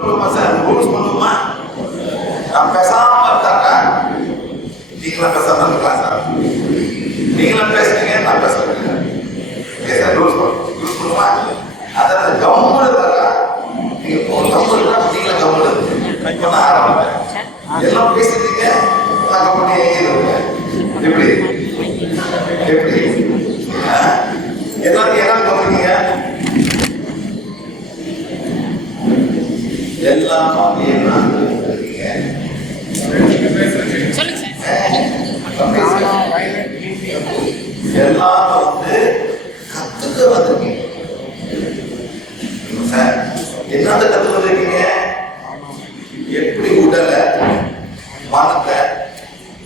சொல்லுமா sir? Rules பண்ணுமா? நான் பேசாம இருந்தாக்கா நீங்களாம் பேசாம இருக்கலாம் சார். நீங்களாம் பேசுறீங்க, நான் பேசுறேன். சார் ரூல்ஸ் பண்ணுமா? அதாவது கவர்மெண்ட் இருந்தாக்கா நீங்க கவர்மெண்ட் நீங்களும் கவர்மெண்ட் பண்ண ஆரம்பிப்பேன். எல்லாம் பேசிட்டீங்க, நான் கவர்மெண்ட் எப்படி எப்படி எல்லாரும் என்ன கவனிங்க? எல்லாம் எல்லாம் வந்து கத்துக்க வந்திருக்கீங்க சார். என்னத்த கத்துக்க வந்திருக்கீங்க? எப்படி உடலை மனத்தை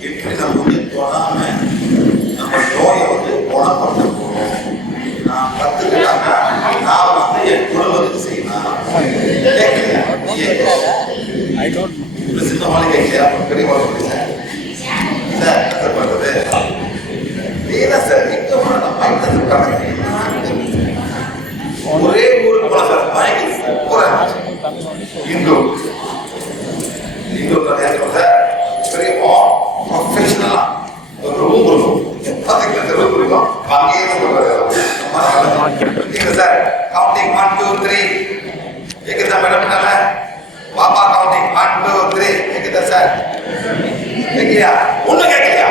எப்படி நம்ம வந்து தொடாம நம்ம நோயை வந்து குணப்படுத்த போறோம். நான் கத்துக்கிட்டாங்க, நான் வந்து என் குடும்பத்துக்கு செய்யலாம். சின்ன மாளிகை பெரிய மாளிகை சார் சார் கஷ்டப்படுறது நீங்க சார். எங்க ஒரே ஊருக்கு போல சார் வாங்கி போறேன். இந்து இந்து சார் பெரிய ப்ரொஃபஷனலா ஒரு ரூம் இருக்கும். பார்த்தீங்கன்னா ரூம் இருக்கும். வாங்கியே சார் கவுண்டிங் 1 2 3 ஏகதா மேடம் பண்ணல பாப்பா கவுண்டிங் 1 2 3 ஏகதா சார் கேக்கலையா? ஒண்ணு கேக்கலையா?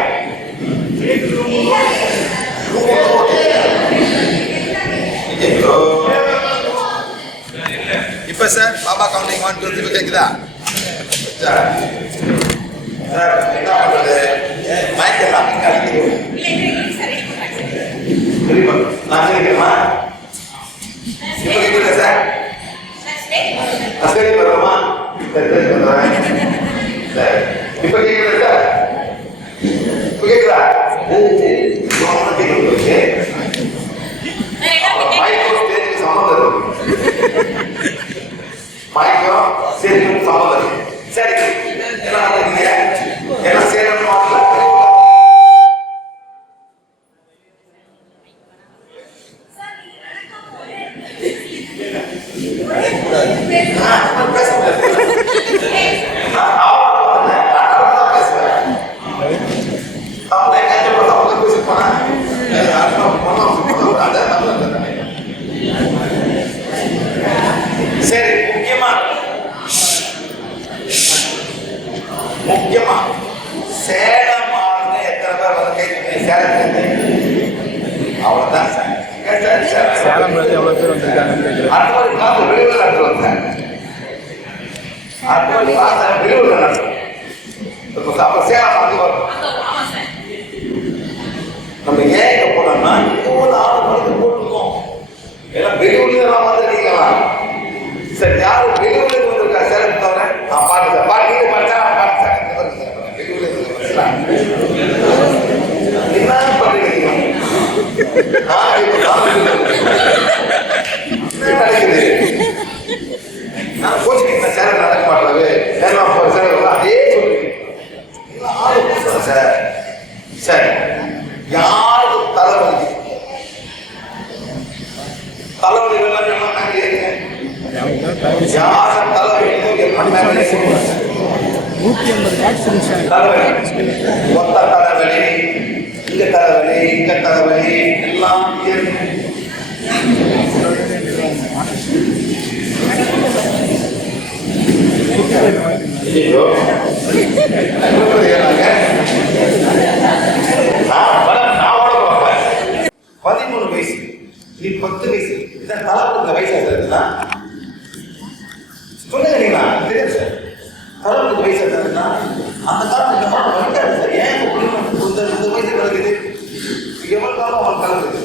இப்ப சார் பாப்பா கவுண்டிங் 1 2 3 கேக்குதா சார்? சார் என்ன பண்றது? மைக் எல்லாம் கழிக்குது. நான் கேட்கிறேமா? இப்ப கேட்கல சார்? சரி வருமா? சார் இப்ப கேட்கல சார்? இப்ப கேட்கலா? மைக்கும் சேரும் சம்பந்தம். சரி என்ன பண்ணுறீங்க? என்ன சேரும் சரி. முக்கியமா சேலம் ஆளுங்க எத்தனை பேர் வந்து கேட்குறீங்க? சேலம் அவ்வளவுதான் சார். சேலம் எவ்வளவு பேர் வந்திருக்காங்க? அடுத்த காசு வெளியூர் நடத்துவோம் சார். அடுத்த காசு வெளியூர் நடத்துவோம். இப்போ சேலம் வந்து வரும். நம்ம ஏங்க போனோம்னா இவ்வளவு ஆள் வந்து போட்டுருக்கோம். எல்லாம் வெளியூர்ல எல்லாம் வந்துருக்கீங்களா? சார் யாரு வெளியூர்ல வந்திருக்கா? சேலம் தவிர நான் பாட்டு சார் பாட்டு நீங்க படிச்சா நான் பாட்டு சார் வெளியூர்ல என்ன பண்றீங்க? நான் கோச்சிங்க சேலம் நடக்க மாட்டாது சேலம் போற சேலம் அதே சொல்லுங்க சார். சரி யாருக்கு தலைவலி தலைவலி யார் தலைவலி மொத்த தலைவலி இங்க தலைவலி இங்க தலைவலி எல்லாம் ஐயோ 13 வயசு நீ 10 வயசு இதான் தலைவலிக்கு வயசா இருக்குன்னா சொல்லுங்க. நீங்களா தெரியாது சார் தலைவலிக்கு வயசா இருக்குன்னா அந்த காலத்துல வந்துட்டாரு சார். ஏன் இந்த வயசு கலக்குது? எவ்வளவு காலம் அவன் கலக்குது?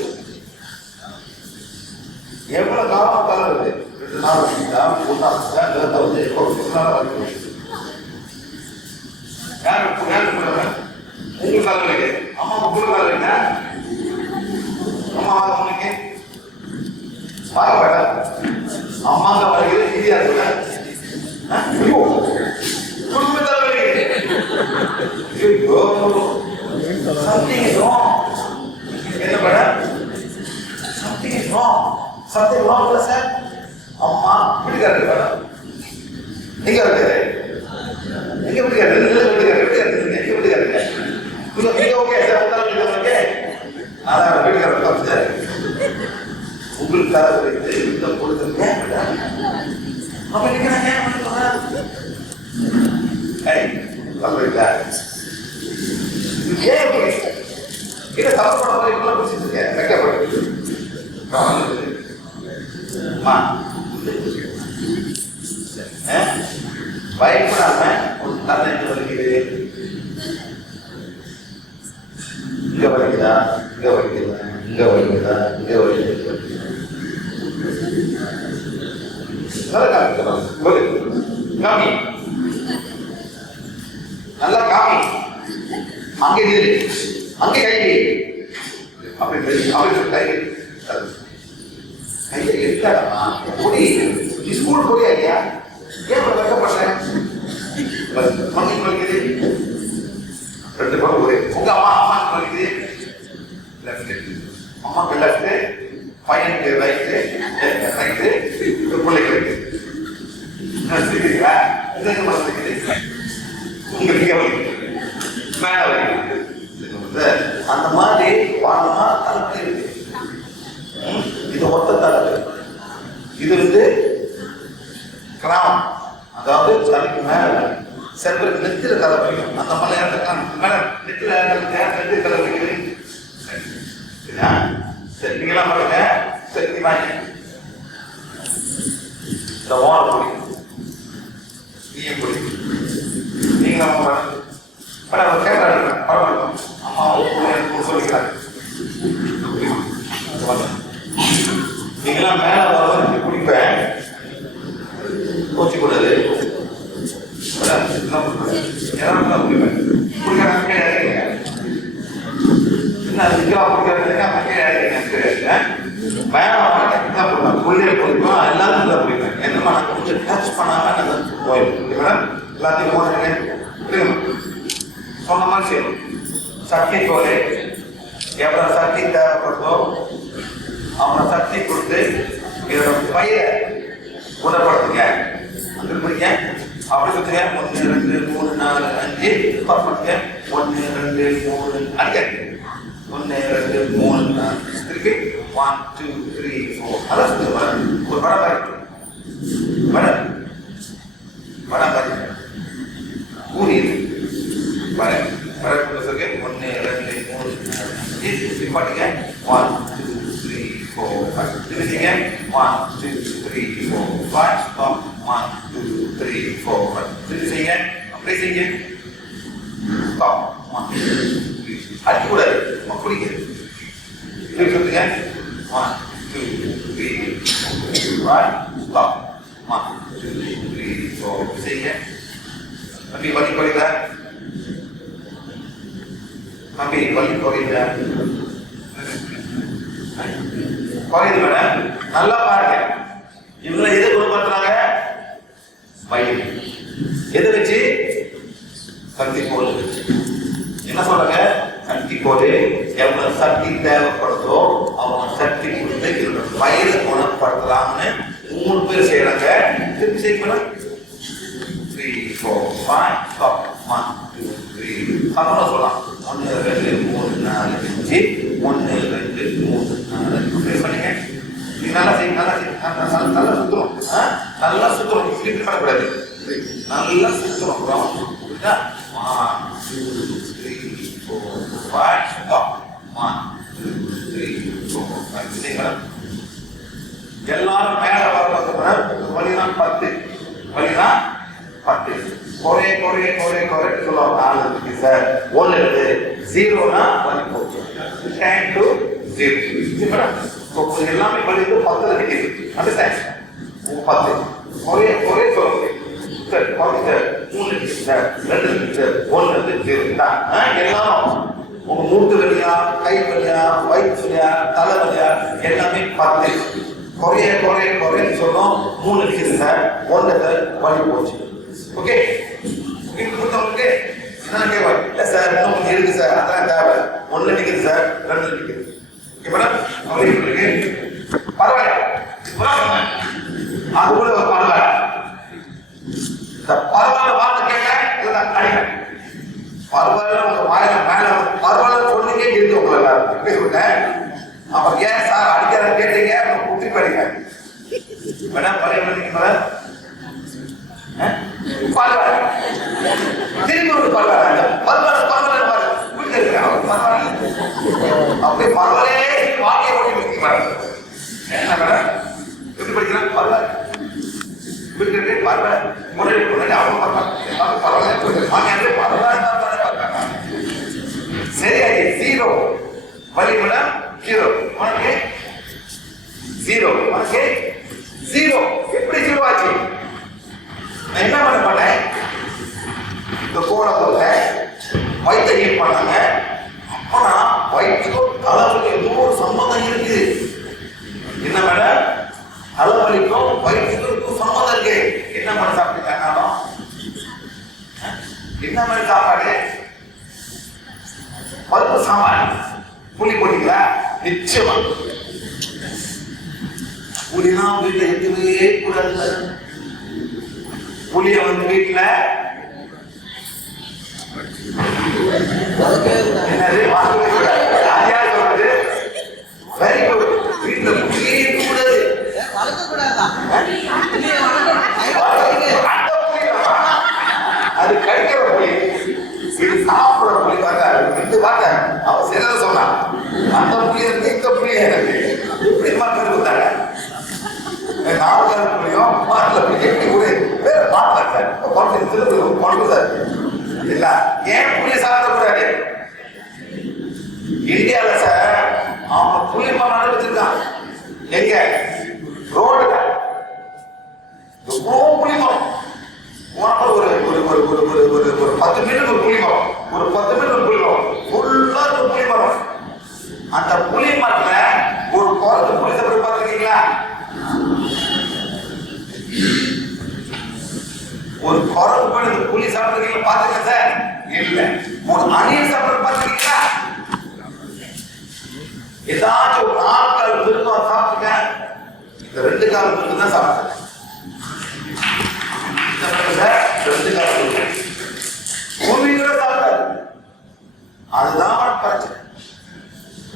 எவ்வளவு காலம் கலக்குது? 2 நாள் வச்சுட்டா 1 நாள் நிலத்தை வந்து யாரு உங்க காலம் அம்மா கூட காலம் அம்மா உனக்கு பாரப்பட அம்மாங்க வருகிறது இந்தியா என்ன பட something is wrong sir. அம்மா வீட்டுக்காரர் எங்க இருக்காரு? எங்க விட்டுக்காரு? எங்க விட்டுக்காருங்க? நீங்க ஓகே சார், ஓகே. அதான் வீட்டுக்காரர் சார் உங்களுக்காக இந்த பொழுது அப்ப நீங்க ஏன் இதை தப்பு பண்ண மாதிரி இப்பெல்லாம் பிடிச்சிட்டு இருக்கேன். வெக்கப்பட்டு பயப்படாம ஒரு தன்னை வலிக்குது, இங்க வலிக்குதா, இங்க வலிக்குதா, இங்க வலிக்குதா, இங்க வலிக்குது. காமி, நல்லா காமி. அங்கே நிறு, அங்கே கை அப்படி கை கையை எடுத்தாடா பொடி. நீ ஸ்கூல் போறியா இல்லையா? ஏன் வெக்கப்படுறேன்? மம்மி வலிக்குது, ரெண்டு பேரும் ஒரே. உங்க அம்மா வலிக்குது, லெஃப்ட் அம்மாக்கு லெஃப்ட், பையனுக்கு ரைட்டு, பிள்ளைக்கு ரைட்டு. சரிங்களா? உங்களுக்கு மேல வலிக்குது. அந்த மாதிரி பாடமா தலைப்பு இருக்கு. இது மொத்த தலைப்பு. இது கிராம், அதாவது தலைக்கு மேல செல்வருக்கு நெத்தில தலை வைக்கும். அந்த மாதிரி மேல நெத்தில தலை வைக்கிறது. சரியா? சரி, நீங்களாம் பாருங்க. சரி, வாங்க. இந்த வால் பிடிக்கும், நீயும் பிடிக்கும். நீங்களாம் படம் கேட்டாங்க, படம் அம்மா சொல்லிக்கிறாங்க. நீங்களாம் மேல வர குடிப்பேன் கோச்சி கூடாது. சொன்ன மாதிரி செய்யணும். சக்தி போல எவ்வளவு சக்தி தேவைப்படுதோ அவனை சக்தி கொடுத்து இதோட பயிரை குணப்படுத்துங்க. அது பிடிங்க. அப்படி சொல்லுங்க. 1 2 3 4 5 பண்ணுங்க. 1 2 3 அடிக்க 1 2 3 4 திருப்பி 1 2 3 4. அதான் சொல்லுங்க. ஒரு படம் பாருங்க. படம் பாருங்க. கூறி பாருங்க. படம் சொல்லுங்க. 1 2 3 4 பாட்டுங்க. 1 2 3 4 5 திருப்பிங்க. 1 2 3 4 5 stop. 1 2 3 4 5 திருப்பி செய்யுங்க. அப்படியே செய்யுங்க. ஸ்டாப். 1 2 அடிக்க கூடாது, குடிங்க. திருப்பி சொல்லுங்க. 1 2 3 right stop. 1 2 3 4 செய்யுங்க. அப்படி வலி குறையுதா? அப்படி வலி குறையுதா? குறையுது மேடம். நல்லா பாருங்க. இவங்க எதை குணப்படுத்துறாங்க? வயிறு. எதை வச்சு? சக்தி கோல். என்ன சொல்றாங்க? சக்தி கோல். எவ்வளவு சக்தி தேவைப்படுதோ அவங்க சக்தி கொடுத்து இவங்க வயிறு குணப்படுத்தலாம்னு 3 பேர் செய்யறாங்க. திருப்பி செய்யணும். 3 4 5 stop. 1 2 3 சமணம் சொல்லலாம். 1 2 3 4 5 1 2 3 4 பண்ணுங்க. நல்லா செய்யுங்க. நல்லா சுத்தணும். நல்லா சுத்தணும். இப்படி பண்ணக்கூடாது. நல்லா சுத்தணும். 1 2 3 4 5 stop. 1 2 3 4 5 செய்யுங்க. எல்லாரும் மேல வர வழிதான் 10. வழிதான் 10. குறை குறை குறை குறை சொல்லுவாங்க. 4 இருக்கு சார். 1 இருக்கு. 0னா வலி போச்சு. 10 to 0. எல்லாமே வலிக்கு 10 இருக்குது. அண்டர்ஸ்டாண்ட்? 10 குறை குறை சொல்லுங்க சார். 10 சார். 3 இருக்கு சார். 2 இருக்கு சார். 1 இருக்கு 0 தான். எல்லாரும் உங்க மூட்டு வலியா, கை வலியா, வயிற்று வலியா, தலை வலியா எல்லாமே 10. குறைய குறைய குறைன்னு சொன்னோம். 3 இருக்குது சார். 1 சார் வலி போச்சு. ஓகே, உங்களுக்கு என்ன கேட்பாங்க? இல்ல சார் இன்னும் இருக்கு சார், அதான் தேவை. 1 நிக்குது சார், 2 நிக்குது. ஓகே மேடம், பரவாயில்ல. அது கூட ஒரு பரவாயில்ல. வர்றாரு. எப்படி சொன்னேன்? அப்ப ஏன் சார் அடிக்கிற கேட்டீங்க? குத்தி படிங்க மேடம். பழைய பரவாயில்ல, திரும்பி ஒரு பரவாயில்ல, பரவாயில்ல வீட்டுல இருக்காங்க பரவாயில்ல, அப்படியே பரவாயில்லே வாக்கிய ஓட்டி முடிக்கிறாங்க. என்ன மேடம் எப்படி படிக்கிறாங்க? பரவாயில்ல வீட்டுல இருக்கே பரவாயில்ல, முன்னாடி அவங்க பரவாயில்ல, பரவாயில்ல வாங்க பரவாயில்ல. சரியாகி 0 வழி மேடம் 0 உனக்கு 0 உனக்கு 0. எப்படி 0 ஆச்சு? நான் என்ன பண்ண மாட்டேன்? இந்த கோடை போல வயிற்றை ஹீட் பண்ணாங்க. அப்பனா வயிற்றுக்கும் தலைவலிக்கும் ஏதோ ஒரு சம்மந்தம் இருக்குது. என்ன மேடம்? தலைவலிக்கும் வயிற்றுக்கும் சம்மந்தம் இருக்கு. என்ன பண்ண சாப்பிட்டீங்க? என்ன மாதிரி சாப்பாடு? பருப்பு சாம்பார். புளி போட்டீங்களா? நிச்சயமா புளிலாம் வீட்டுல இருக்கவே கூடாது. புளிய வந்து வீட்டுல வாங்கவே கூடாது. யாரையா சொல்றது? Very good. வீட்டுல புளியே கூடாது. அது கடிக்கிற புளி, இது சாப்பிடுற புளி. பார்த்து பார்த்த அவன் சிறத சொன்னான். அந்த புளி இருக்கு, இந்த புளி இருக்கு. இப்படி மக்கள் கொடுத்தாங்க. 4 புளியும் மாட்டுல புளி எப்படி கூட வேற மாட்டல சார் கொண்டு சார் இல்ல. ஏன் புளிய சாப்பிடக்கூடாது? இந்தியால சார் அவங்க புளி மரம் வச்சிருக்கான். எங்க ரோடுல புளி மரம் ஒரு 10 மீட்டர் ஒரு புளி மரம், ஒரு 10 மீட்டர் ஒரு புளி மரம், ஃபுல்லா ஒரு புளி மரம். அந்த புளி மரத்துல ஒரு குரங்கு புளி சாப்பிட பார்த்துருக்கீங்களா? ஒரு குரங்கு போய் இந்த புளி சாப்பிடுறீங்களா? பார்த்துருக்க சார்? இல்ல. ஒரு அணில் சாப்பிட பார்த்துருக்கீங்களா? ஏதாச்சும் ஒரு 4 கால் மிருகம் சாப்பிட்டுங்க. இந்த 2 கால் மிருகம் தான் சாப்பிட்டுருக்கேன். 2 கால் மிருகம் பூமியோட சாப்பிடாது. அதுதான் பிரச்சனை.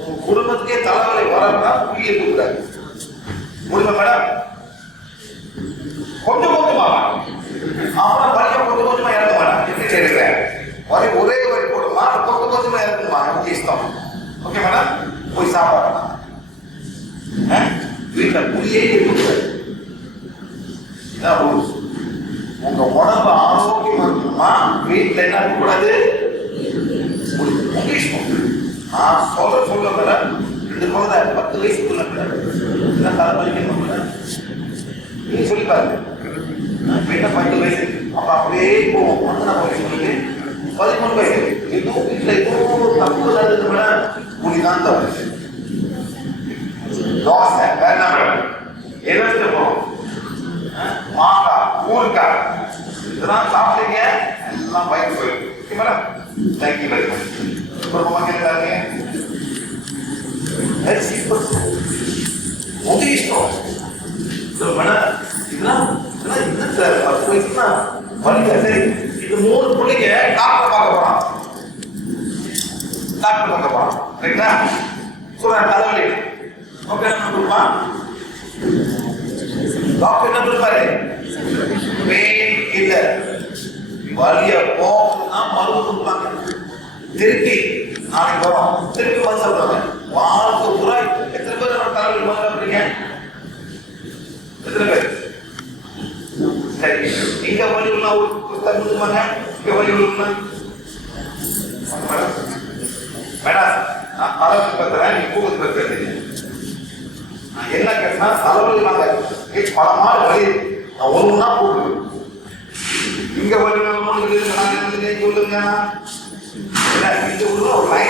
உங்க குடும்பத்துக்கே தலைவலி வரணும்னா புளியை கொடுக்குறாரு. முடியுமா மேடம்? கொஞ்சம் கொஞ்சமா அப்புறம் வலிக்க கொஞ்சம் கொஞ்சமா இறங்க மாட்டேன். எப்படி செய்யறேன்? ஒரே வரி போடுமா, கொஞ்சம் கொஞ்சமா இறங்குமா, எனக்கு இஷ்டம். Okay madam? போய் சாப்பாடு வீட்டுல புளியே கொடுக்குறாரு. இதான் ரூல்ஸ். உங்க உடம்பு ஆரோக்கியமா இருக்கணுமா, வீட்டுல என்ன இருக்கக்கூடாது? நான் சொல்ல மேடம். 2 குழந்தை 10 வயசுக்குள்ள என்ன தலைவலிக்கணும் நீ சொல்லி பாருங்க. வீட்டை 10 வயசு அப்ப அப்படியே போவோம். 13 வயசு எதுவும் வீட்டுல எதுவும் தப்பு நடந்தது மேடம். புளிதான் தப்பு. தோசை வேற என்ன மேடம்? எழுந்து போவோம். மாங்காய், ஊறுகாய் இதெல்லாம் சாப்பிட்டீங்க, எல்லாம் வயிறு போயிடும். Madam thank you very much. குடும்பமாக இருந்தாங்க உங்க இஷ்டம் மேடம். இதெல்லாம் என்ன சார் 10 வயசுனா வலிக்க. சரி, இது 3 பிள்ளைங்க டாக்டர் பார்க்க போறான். டாக்டர் பார்க்க போறான் ரைட்டா? சொல்றேன் தலைவலி. ஓகே என்ன கொடுப்பா? டாக்டர் என்ன கொடுப்பாரு? Pain killer. வலிய போக்குன்னா மருந்து கொடுப்பாங்க. திருப்பி நாளைக்கு வரும், திருப்பி வந்து சொல்றாங்க வாழ்க்கை பூரா. எத்தனை பேர் தலைவலி பண்ணுறீங்க? எத்தனை பேர்? சரி, இங்க வலி உள்ள ஒரு புத்தகம் கொடுப்பாங்க, இங்க வலி உள்ள மேடம். நான் தலைவலி பத்துறேன், நீ கூகுள் பேசுறீங்க. நான் என்ன கேட்டா தலைவலி வாங்க பலமா வலி. நான் ஒண்ணுன்னா கூப்பிடுவேன். இங்க வலி சொல்லுங்க. ஒரு லைனா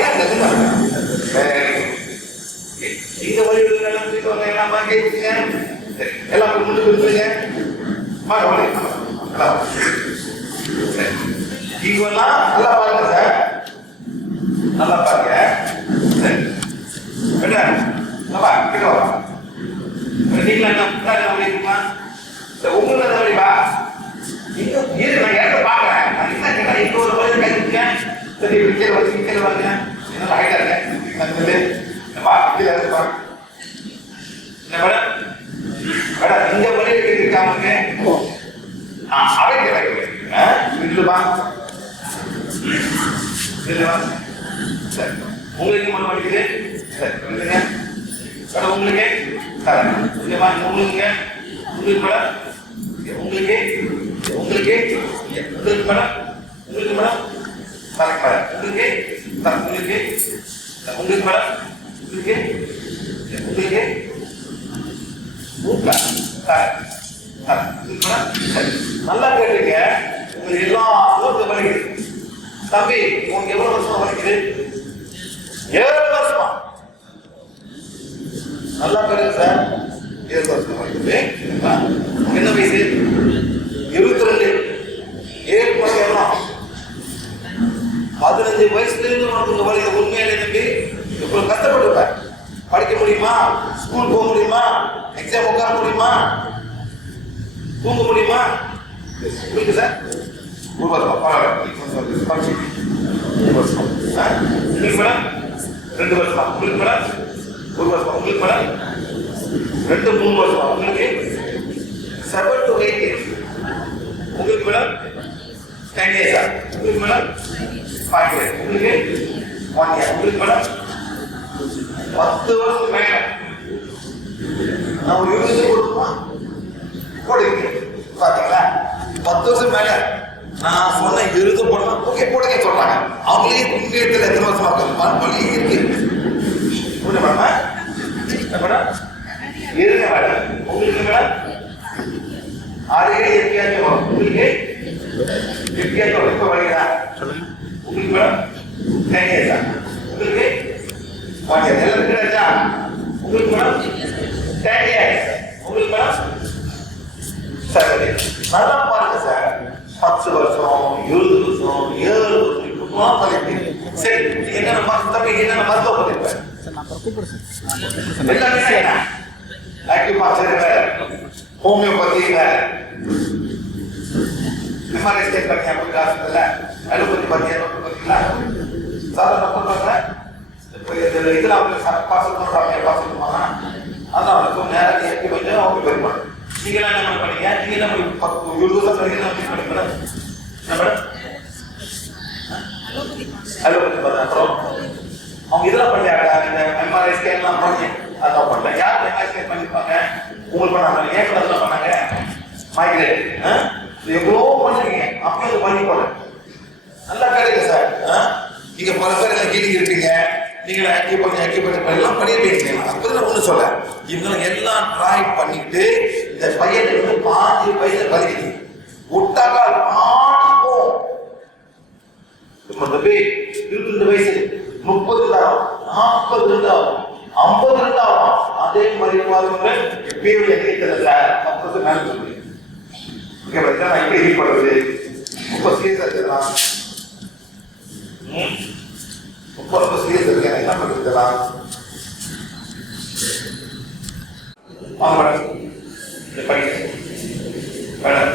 இங்க வலி எல்லாம் முன்னுக்கு இங்கெல்லாம் நல்லா பாருங்க சார், நல்லா பாருங்க. உங்களை வழிபா இங்க நான் இடத்த பாக்குறேன். நான் என்ன கேட்டேன்? இன்னொரு கை சரி, வாங்க என்ன ஆகிட்டாங்க. இங்க பண்ணி இருக்காங்க அவை கிடைக்கும் உங்களுக்கு மண் வலிக்குது உங்களுக்கு உங்களுக்கு உங்களுக்கு மேடம் உங்களுக்கு உங்களுக்கு உங்களுக்கு மேடம் உங்களுக்கு மேடம் உங்களுக்கு உங்களுக்கு உங்களுக்கு மேடம் உங்களுக்கு உங்களுக்கு நல்லா கேட்டுங்க. உங்களுக்கு எல்லா வலிக்குது தம்பி, உங்களுக்கு எவ்வளவு வருஷமா வலிக்குது? 7 வருஷமா. நல்லா கேளுங்க சார், 7 வருஷமா வலிக்குது. என்ன வயசு? 22. 7 மணி எவ்வளோ? 15 வயசுல இருந்து உனக்கு வலிக்குது. உண்மையிலே தம்பி இவ்வளவு கஷ்டப்பட்டுருப்பேன். படிக்க முடியுமா? ஸ்கூல் போக முடியுமா? எக்ஸாம் உட்கார முடியுமா? தூங்க முடியுமா? புரியுது சார்? 1 வருஷம் உங்களுக்கு மேடம் 2 வருஷமா? உங்களுக்கு மேடம் 1 வருஷம்? உங்களுக்கு மேடம் 2-3 வருஷமா? உங்களுக்கு 7 to 8 years. உங்களுக்கு மேடம் 10 years. உங்களுக்கு மேடம் 5 years. உங்களுக்கு 1 year. உங்களுக்கு மேடம் 10 வருஷம் மேல நான் ஒரு 20 வருஷம் கொடுக்குமா போடுங்க. பாத்தீங்களா? 10 வருஷம் மேல நான் சொன்ன 20 போடலாம். ஓகே போடுங்க சொல்றாங்க. அவங்களே உண்மையத்தில் எத்தனை வருஷமா இருக்காங்க வழி இருக்கு. புரியுது மேடம்? மேடம் இருங்க மேடம். உங்களுக்கு மேடம் 6 எப்படியாச்சும் வரும். உங்களுக்கு எப்படியாச்சும் வரும். இப்போ வழியா உங்களுக்கு மேடம் 10 years. உங்களுக்கு 1 year. எல்லாம் கிடைச்சா உங்களுக்கு மேடம் 10 years. உங்களுக்கு மேடம் 7 years. நல்லா பாருங்க சார். 10 வருஷம் 20 வருஷம் 7 வருஷம். சரி, என்னென்ன தம்பி என்னென்ன மருத்துவ பண்ணிருப்பேன்? ஹோமியோபதி எம்ஆர்ஐ ஸ்கேன் பண்ணி அப்படி காசுல அலோபதி பத்தி பார்த்தீங்களா? சாதாரண பண்ணுறாங்க. இப்போ இதில் அவங்க பாசம் பண்ணுறாங்க. பாசம் பண்ணுவாங்க. அதான் நேரம் இயற்கை கொஞ்சம் அவங்க பெருமாள். நீங்களாம் என்ன பண்ணீங்க? நீங்க என்ன பண்ணி 20 வருஷம் பண்ணிக்கிறேன். அலோபதி பார்த்தா அப்புறம் அவங்க இதெல்லாம் பண்ணியாங்க. இந்த எம்ஆர்ஐ ஸ்கேன்லாம் பண்ணி அதெல்லாம் பண்ணல. யார் எம்ஆர்ஐ ஸ்கேன் பண்ணிருப்பாங்க? உங்களுக்கு பண்ணாங்க. ஏன் அதெல்லாம் பண்ணாங்க? மைக்ரேட் எவ்வளோ பண்ணுறீங்க. அப்போ பண்ணி போல நல்லா கிடையாது சார். நீங்க பல பேர் எல்லாம் கீழே இருப்பீங்க. நீங்களா ஆக்டிவ் எல்லாம் பண்ணிருப்பீங்க. அப்பதான் ஒண்ணு சொல்ல இவங்க எல்லாம் ட்ரை பண்ணிட்டு இந்த பையனுக்கு வந்து 5 வயசு வலிக்குது. விட்டாக்கா பாடிப்போம். 22 வயசு 30 ஆகும், 40 ஆகும், 50 ஆகும். அதே மாதிரி பாருங்க எப்பயும் எதிர்க்கிறது சார். 30 மேல சொல்லி ஓகே நான் இப்படி ஹீல் பண்றது 30 சீரியஸா இருக்கலாம். 30 சீரியஸ் இருக்கேன். என்ன பண்ணிருக்கலாம்? வாங்க மேடம் இது படிங்க. மேடம்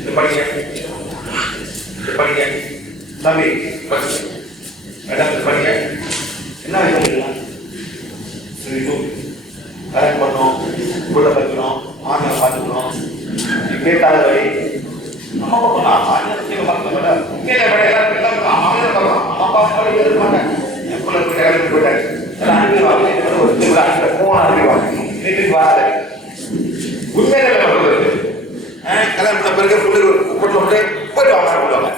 இது படிங்க. இது படிங்க. தம்பி படிங்க. மேடம் இது படிங்க. என்ன வைக்கலாம்? கரெக்ட் பண்ணணும். கூட படிக்கணும். ஆன்லைன் பார்த்துக்கணும். கேட்டாத வழி அம்மா அப்பா ஆன்லைன் பார்க்க உண்மையில விட எல்லாரும் ஆன்லைன் பார்க்கலாம். அம்மா அப்பா இருக்க மாட்டேன். என் பிள்ளை போயிட்டு போயிட்டாரு. அனுப்பிடுவாங்க. போன அனுப்பிடுவாங்க. வீட்டுக்கு வராது. உண்மையில கல்யாணம் பண்ண பிறகு போட்டு போயிட்டு வாங்க போடுவாங்க.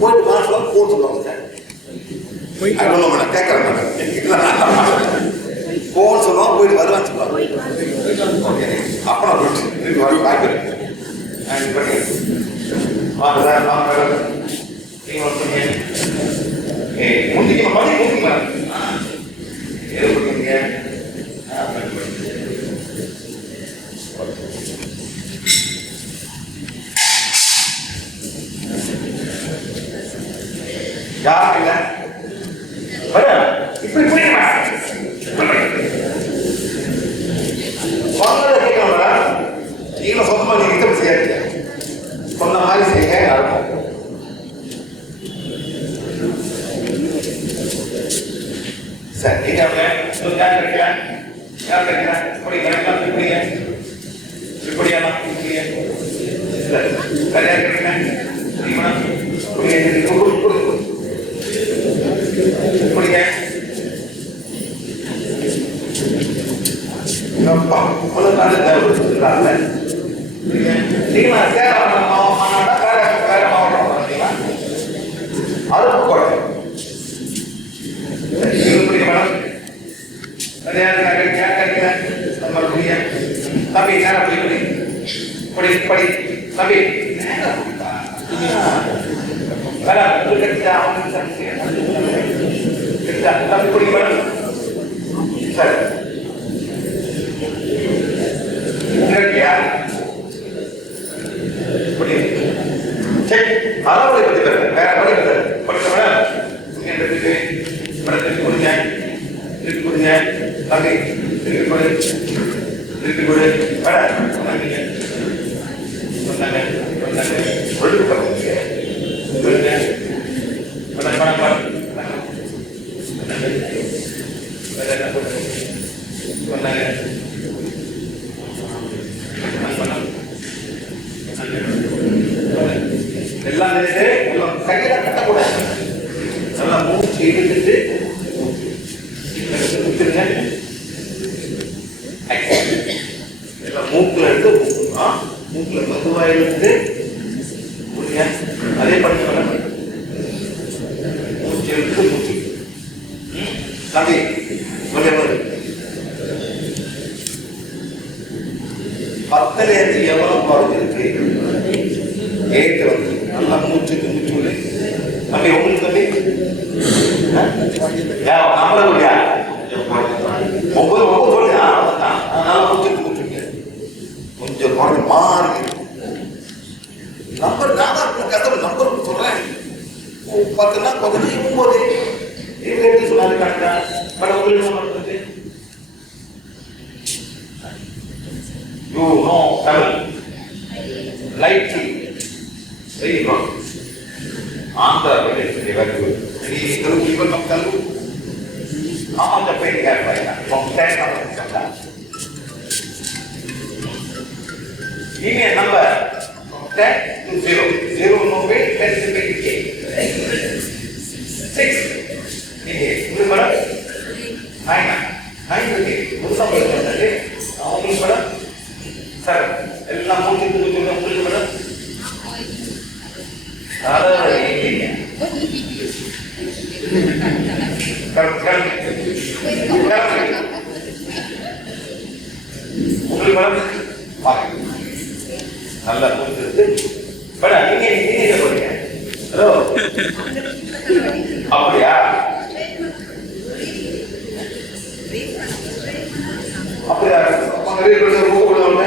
போயிட்டு வாங்க போட்டு சொல்லுவாங்க சார். மேடம் கேட்கறேன் மேடம் போன்னு சொல்லுவாங்க. போயிட்டு வருவான்னு சொல்லுவாங்க. ஓகே அப்போ நான் போயிட்டு வர வாய்ப்பு வாங்க சார். வாங்க மேடம் நீங்கள் முடிக்க பண்ணி முடிக்க மேடம் எது பண்ணுவீங்க? யாரும் இல்லை இப்படி புரியுமா? சொன்னதை கேட்கணும். நீங்களும் சொந்தமாக நீங்க கிட்ட செய்யாதீங்க. சொன்ன மாதிரி செய்யுங்க. நடக்கும். சரி நீங்க யார் கிடைக்கிறேன் யார் கிடைக்கிறேன் இப்படி கரெக்டாக இப்படிங்க இப்படியானா இப்படிங்க சரியா கிடைக்கிறேன் இப்படிங்க உலகான தேவைப்படுறாங்க நீங்க சேலம் மாவட்டம் வேற மாவட்டம் பார்த்தீங்களா அருப்புக்கோட்டை மேடம் தம்பி நேரம் படி படி தம்பி தம்பி படி மேடம் சரி அளவுகளை பற்றி பேசுறேன் வேற படிக்க மேடம் கொடுங்க தம்பி திருப்பி கொடு மேடம் எல்லாம் கையில கட்டக்கூடாது நல்லா மூச்சு இழுத்துட்டு எல்லாம் மூக்குல எடுத்து மூக்குல மெதுவா இழுத்து அதே பண்ண மூச்சு எடுத்து மூச்சு தம்பி கொஞ்சம் 10ல இருந்து எவ்வளவு குறைஞ்சிருக்கு 8 வந்து நல்லா மூச்சுக்கு மூச்சு தம்பி உங்களுக்கு தம்பி நம்பர் இல்லையா 9 சொல்லியா அதனால மூச்சுக்கு மூச்சுங்க கொஞ்சம் குறைஞ்சு மாறி நம்பர் நான் கஷ்டம் நம்பர் சொல்றேன் 10னா கொஞ்சம் 9 இவங்க எப்படி சொன்னாரு கரெக்டா பட் உங்களுக்கு நம்பர் இருக்கு you know Tamil lightly very wrong Andhra Pradesh very good any Telugu people from Telugu how much the pay have right now from 10,000 give me a number from 10 to 0 no pay 10 to pay 6 இது madam 9 okay முன்ன போயிட்டு அவங்க madam sir எல்லாம் மூச்சு உங்களுக்கு madam நல்லா hello அப்படியா அப்படியா கூப்பிடுங்க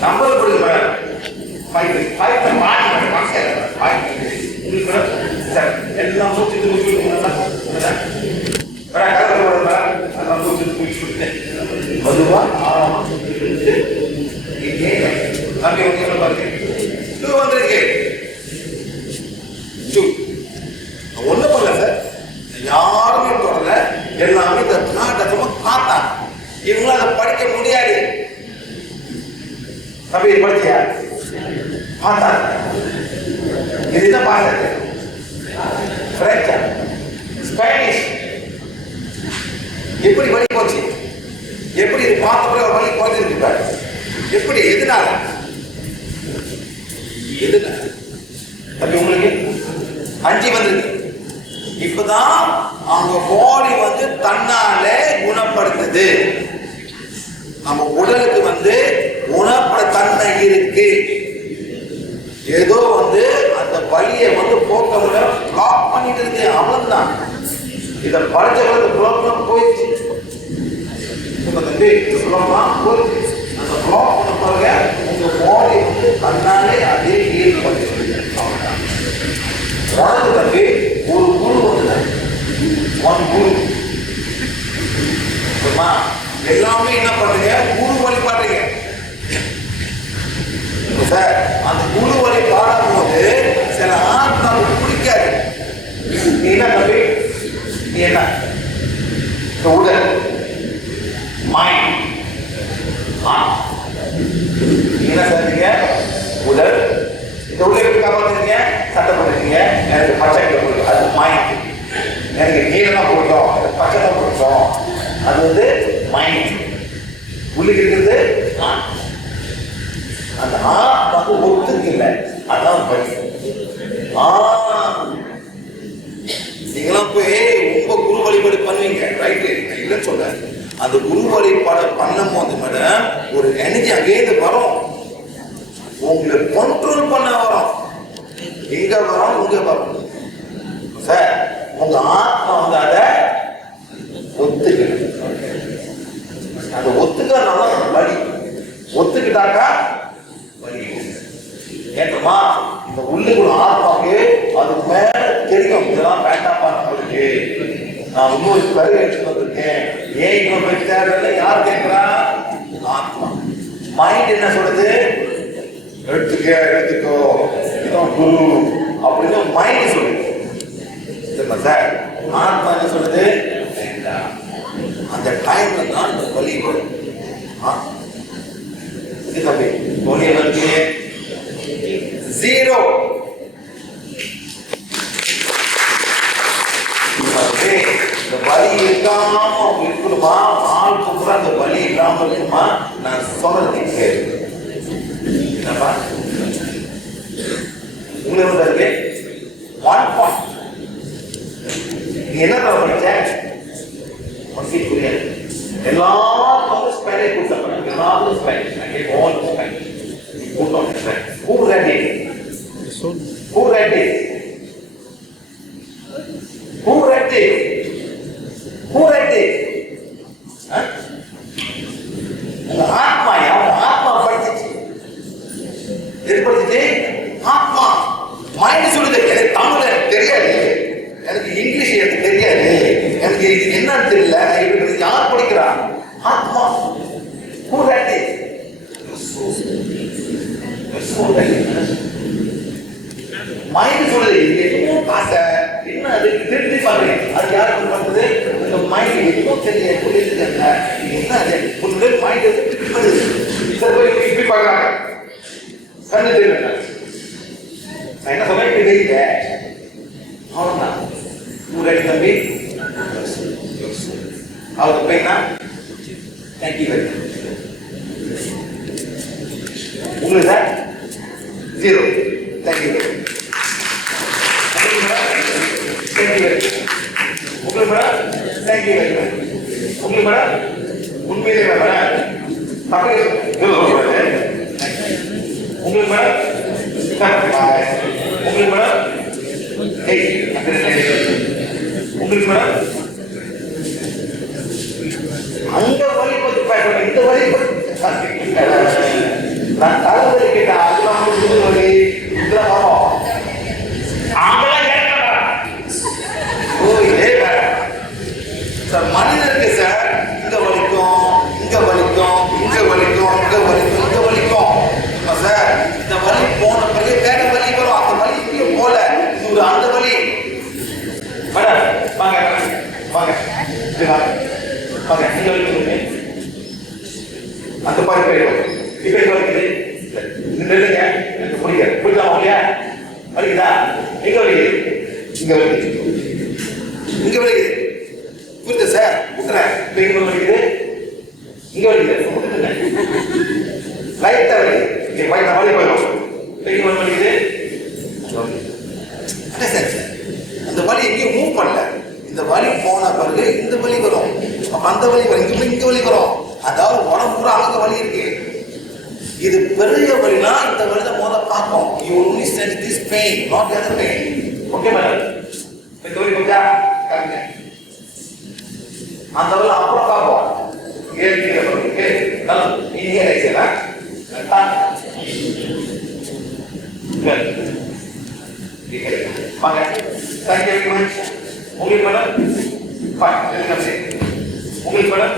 நம்பர் கொடுங்க எல்லாம் மூச்சு மதுவா வந்திருக்கு ஒண்ணு பண்ணல சார் யாருமே தொடரல எல்லாமே பார்த்தாங்க இவங்களும் அதை படிக்க முடியாது தம்பி படிச்சியா பார்த்தாங்க இதுதான் பார்த்தது பிரெஞ்சா ஸ்பானிஷ் எப்படி வழி போச்சு எப்படி இது பார்த்த ஒரு வழி குறைஞ்சிருக்காரு எப்படி எதுனால தம்பி உங்களுக்கு 5 வந்திருக்கு இப்பதான் அவங்க பாடி வந்து தன்னாலே குணப்படுத்துது நம்ம உடலுக்கு வந்து குணப்பட தன்மை இருக்கு ஏதோ வந்து அந்த வலியை வந்து போக்க முடியல பிளாக் பண்ணிட்டு இருக்கு அவ்வளவுதான் இதை படிச்சவங்க ப்ராப்ளம் போயிடுச்சு தம்பி சொல்லமா போயிடுச்சு அந்த பிளாக் பண்ண பாருங்க உங்க பாடி வந்து தன்னாலே அதே ஹீல் பண்ணிட்டு உனக்கு தம்பி ஒரு குழு வந்து அவன் குரு. எல்லாமே என்ன பண்றீங்க? குரு வழி பாடுறீங்க சார். அந்த குரு வழி பாடும் போது சில ஆத்மாவுக்கு பிடிக்காது. நீ என்ன தம்பி? நீ என்ன? உடல், மைண்ட், என்ன சொல்றீங்க? உடல். இந்த உள்ள எப்படி காப்பாத்துறீங்க? சட்டம் பண்ணிருக்கீங்க. எனக்கு பச்சை கொடுக்கும், அது மைண்ட். எனக்கு நீளம் கொடுத்தோம், பச்சை தான் கொடுத்தோம், அது வந்து மைண்ட். உள்ளுக்கு இருக்கிறது அந்த வந்து ஒத்துக்கு இல்லை, அதான் படி. நீங்களாம் போய் ரொம்ப குரு வழிபாடு பண்ணுவீங்க, ரைட்டு, இல்லைன்னு சொல்றேன். அந்த குரு வழிபாடு பண்ணும் போது மேடம் ஒரு எனர்ஜி அங்கேயிருந்து வரும், உங்களை கண்ட்ரோல் பண்ண வரும். எங்க வரும்? இங்க வரும் சார். உங்க ஆத்மா வந்து அதை ஒத்துக்கணும். அந்த ஒத்துக்கிறதுனால வழி, ஒத்துக்கிட்டாக்கா வழி ஏற்றமா. இந்த உள்ளுக்குள்ள ஆத்மாவுக்கு அதுக்கு மேல தெரியும், இதெல்லாம் வேண்டாம் நம்மளுக்கு, நான் இன்னொரு கரு எடுத்து வந்திருக்கேன். ஏன் இன்னொரு தேவையில்லை? யார் கேட்கிறா? ஆத்மா. மைண்ட் என்ன சொல்றது? எடுத்துக்கோ, இதான் குரு அப்படின்னு மைண்ட் சொல்லுது சார். ஆத்மா என்ன சொல்லுது? அந்த டைம்ல தான் இந்த வலி வரும். தம்பி தோனி வந்து 0. இந்த வலி இருக்காம இருக்கணுமா? ஆள் கூப்பிட அந்த வலி இல்லாம இருக்குமா? நான் சொல்றது என்னப்பா உங்களுக்கு இருக்கு 1 பாயிண்ட். நீ என்ன படிச்ச? புரியாது. எல்லாரும் ஸ்பெல்லிங் கொடுத்தாங்க, எல்லாரும் spelling. I gave all the spelling. Who taught the spelling? Who read it? Who read it? Who read it? Who read it? உங்க ஆத்மா, ஆத்மா படிச்சிச்சு. எது படிச்சிச்சு? ஆத்மா. மைண்ட் சொல்லுது, எனக்கு தமிழ் எனக்கு தெரியாது, எனக்கு இங்கிலீஷ் எனக்கு தெரியாது, எனக்கு இது என்னன்னு தெரியல, யார் படிக்கிறா? ஆத்மா. Who read it? மைண்ட் சொல்லுது, எதுவும் பாச என்ன அது திருப்பி பாருங்க, அது யாருக்கு பண்றது? இந்த மைண்ட் எதுவும் தெரியல, புரியுது என்ன அது? ஒரு மைண்ட் இப்படி பார்க்கறாங்க, கண்ணு தெரியல. நான் என்ன சொல்ல தெரியல, அவ்வளவுதான். ரெடி தம்பி? அவருக்கு பையனா? Thank you very much. உங்களுக்கு சார் 0. Thank you very much. உங்களுக்கு மேடம் தேங்க்யூ வெரி மச். உங்களுக்கு மேடம் உண்மையிலே மேடம் உங்களுக்கு மேடம் உங்களுக்கு மேடம் உங்களுக்கு மேடம் அங்க வழி பத்தி பேசணும், இந்த வழி நான் தலைவலி கேட்டேன், அதெல்லாம் முது வலி இதெல்லாம் வரும். அங்கெல்லாம் கேட்கலாம். ஓ இதே சார் மனிதருக்கு சார் இங்க வலிக்கும், இங்க வலிக்கும், இங்க வலிக்கும், இங்க வலிக்கும், இங்க வலிக்கும் சார். இந்த வலி போன பிறகு வேற வலி வரும், அந்த வலி இங்க போல இது ஒரு அந்த வலி. மேடம் வாங்க வாங்க வாங்க, இங்க வலிக்குது, அந்த பாரு போயிடும். இப்ப எங்க வலிக்குது? நில்லுங்க, எனக்கு புரியாது. புரியுதா இல்லையா? வலிக்குதா? எங்க வலிக்குது? இங்க வலிக்குது, இங்க வலிக்குது. புரியுது சார்? விட்டுறேன். இப்ப எங்க வலிக்குது? இங்க வலிக்குது. விட்டுருங்க. லைட்டா வலிக்குது. இங்க பையன் வலி போயிடும். எங்க வலிக்குது? சார் அந்த வலி எங்கேயும் மூவ் பண்ணல. இந்த வலி போன பிறகு இந்த வலி வரும், அப்ப அந்த வலி வரும், இங்க வலி வரும். அதாவது உடம்பு பூரா அங்க வலி இருக்கு. இது பெரிய வலினா இந்த வலியை முதல்ல பார்ப்போம். You only sense this pain, not the other pain. Okay madam? இந்த வலி கொஞ்சம் கரெக்ட். அந்த வலி அப்புறம் பார்ப்போம். ஏற்கனவே வலிக்கு நல்லா இங்கே ரைட்னா கரெக்டா? வாங்க. Thank you very much. உங்களுக்கு மேடம் உங்களுக்கு மேடம்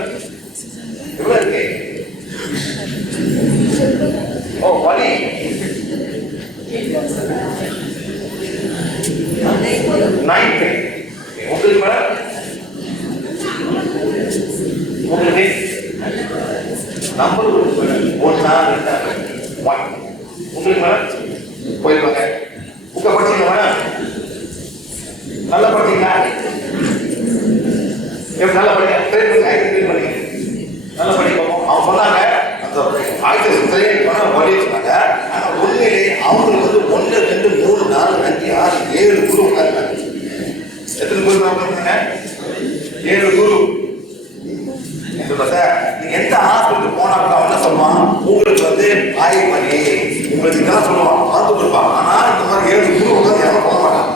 எவ்வளவு இருக்கு? ஓ வலி நைன்த்து. உங்களுக்கு மேடம் உங்களுக்கு நம்பர் ஒன்னா ரெண்டா? ஒன். உங்களுக்கு மேடம் போயிருவாங்க. புக்கை படிச்சீங்களா மேடம்? நல்லா படிச்சீங்களா? நல்லா படிங்க. நல்லா படிப்போம். அவங்க சொன்னாங்க அந்த ஆயுத பண்ண வழி சொன்னாங்க. ஆனால் உண்மையிலே அவங்களுக்கு 1 2 3 4 5 6 7 குரு உட்கார்ந்தாங்க. எத்தனை குரு உட்கார்ந்தாங்க? 7 குரு. நீங்க எந்த ஹாஸ்பிட்டலுக்கு போனாலும் அவன் என்ன சொல்லுவான்? உங்களுக்கு ஆய்வு பண்ணி உங்களுக்கு இதெல்லாம் சொல்லுவான், மருந்து கொடுப்பான். ஆனா இந்த மாதிரி 7 குரு உட்காந்து யாரும் போக மாட்டாங்க.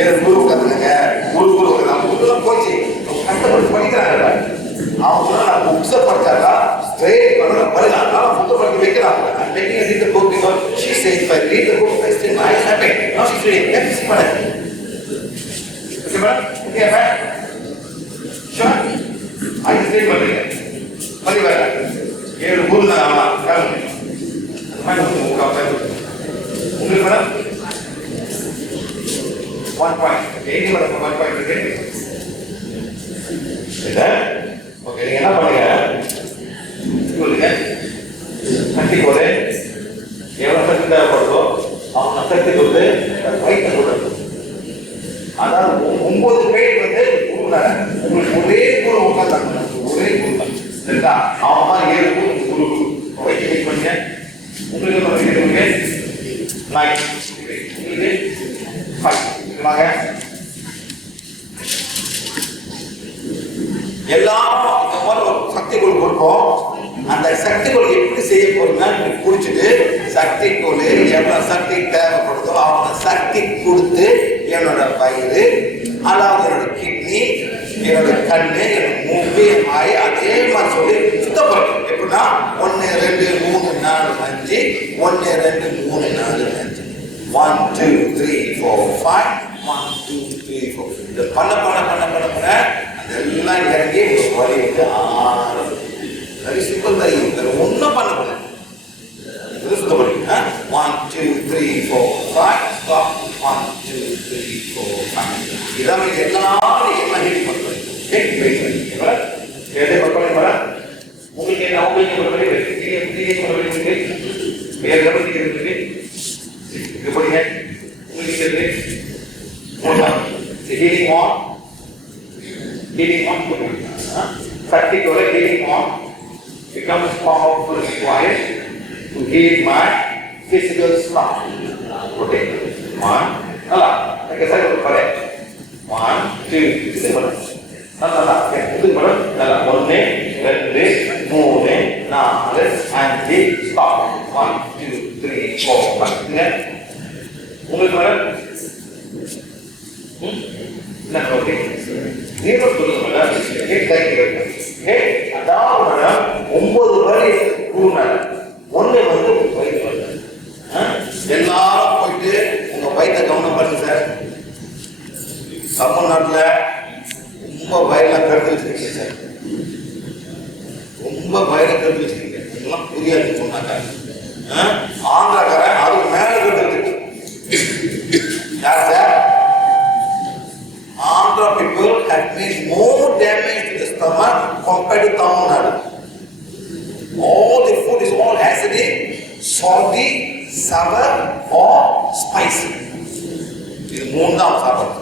7 குரு உட்காந்துங்க, குரு உட்காந்து குருலாம் போச்சு கஷ்டப்பட்டு படிக்கிறாங்க. அவங்க நான் புக்ஸை படிச்சாக்கா ஸ்ட்ரெயிட் பண்ண படிக்கிறாங்க. புக்கை படிக்க வைக்கிறாங்க. Making a read the book because she said if I read the book I still my happy. Now she's reading. Let me see what I do. Okay, madam? Okay, madam? Sure? I just read what I do. What do you like? 7 குரு தான் ஆமா காரணம். அந்த மாதிரி உங்களுக்கு madam 1 point. எங்க madam 1 point இருக்கு? Okay, நீங்க என்ன பண்ணுங்க? சொல்லுங்க. சக்தி போது எவ்வளவு சக்தி தேவைப்படுதோ அவங்க சக்தி கொடுத்து வயிற்று கொடுத்து, அதாவது 9 பேர் குருனால உங்களுக்கு ஒரே குரு உட்கார்ந்தாங்க. ஒரே குரு தான் சரிங்களா? அவங்க 7 குரு வயிற்று வெயிட் பண்ணுங்க. உங்களுக்கு இது 5 வாங்க. எல்லாரும் இந்த மாதிரி ஒரு சக்திக்குள் கொடுப்போம். அந்த சக்திக்குள் எப்படி செய்ய போறீங்கன்னா குடிச்சிட்டு சக்திக்குள் எவ்வளவு சக்தி தேவைப்படுதோ அவங்க சக்தி கொடுத்து என்னோட வயிறு, அதாவது என்னோட கிட்னி, என்னோட கண்ணு, என்னோட மூக்கு, ஆய் அதே மாதிரி சொல்லி சுத்தப்படுறோம். எப்படின்னா 1 2 3 4 5 1 2 3 4 5 1 2 3 4 5 1 2 3 4 இது பண்ண அதெல்லாம் இறங்கி வழி ஆரம்பம். வெரி சிம்பிள் தான். இது ஒன்றும் பண்ணக்கூடாது. சுத்தப்படி 1 2 3 4 5 stop 1 2 3 4 5 இதான் எல்லாம் ஹீட் பண்ணுறது. உங்களுக்கு என்ன உங்களுக்கு படிங்க. உங்களுக்கு healing on practically healing on becomes powerful required to heal my physical stuff. Okay, 1 நல்லா எனக்கு சரி correct 1 2 இது பண்ணு நல்லா இது பண்ணு நல்லா 1 2 3 4 5 stop 1 2 3 4 5 உங்களுக்கு வர என்ன ஓகே நீங்க சொல்லுங்க மேடம். அதாவது மேடம் 9 வரை கூறுனாங்க. 1 வயிற்று எல்லாரும் போயிட்டு உங்க வயிற்றை கவனம் பண்ணுங்க சார். தமிழ்நாட்டில் ரொம்ப வயலாம் கருத்து வச்சிருக்கீங்க சார். ரொம்ப வயலை கருத்து வச்சிருக்கீங்க. இதெல்லாம் புரியாது சொன்னாங்க. ஆந்திராக்காரன் அதுக்கு மேல கருத்து யார் sir? Andhra people have made more damage to the stomach compared to Tamil Nadu. All the food is all acidic, salty, sour or spicy. இது 3 தான் சாப்பிடுறது.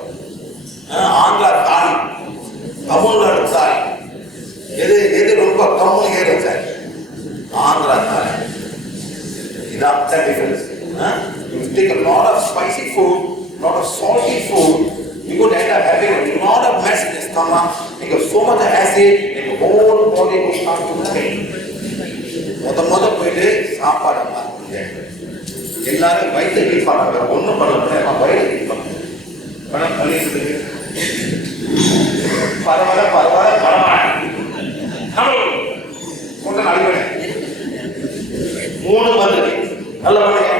ஆந்திரா தாலி, தமிழ்நாடு தாலி, எது ரொம்ப கம்மி ஏறும் சார்? ஆந்திரா தாலி. இதான் difference. You take a lot of spicy food, lot of salty food. You could end up having a lot of mess in the stomach, because so much acid in the whole body will start to pain. மொத போயிட்டு சாப்பாடு மாறுங்க. எல்லாரும் வயிற்று heat பண்ணாங்க. ஒன்றும் பண்ண வயிறு ஹீட் பண்ணுங்க. பணம் பண்ணிட்டு பரவாயில்ல கொண்ட நடுவேன் 3 மருந்து நல்லா பண்ணுங்க.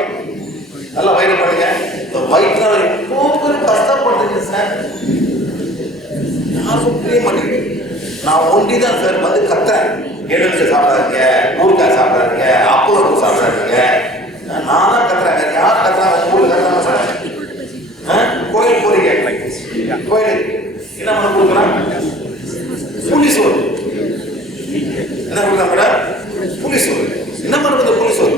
நல்லா வயிறு பண்ணுங்க. இந்த வயிற்றால எவ்வளோ கஷ்டப்படுறீங்க சார். யாருக்கும் புரிய மாட்டேங்குது. நான் ஒண்டிதான் சார் வந்து கத்துறேன், எலுமிச்சை சாப்பிடாதீங்க, ஊறுகாய் சாப்பிடாதீங்க, அப்பளம் சாப்பிடாதீங்க. நான் தான் கத்துறேன், யார் கத்துறாங்க? ஊருக்கு கத்துறாங்க சார். கோயில் போறீங்க, கோயிலுக்கு என்ன பண்ண கொடுக்குறான்? புளிசோறு. என்ன கொடுக்குறாங்க மேடம்? புளிசோறு. என்ன பண்ணுறது புளிசோறு?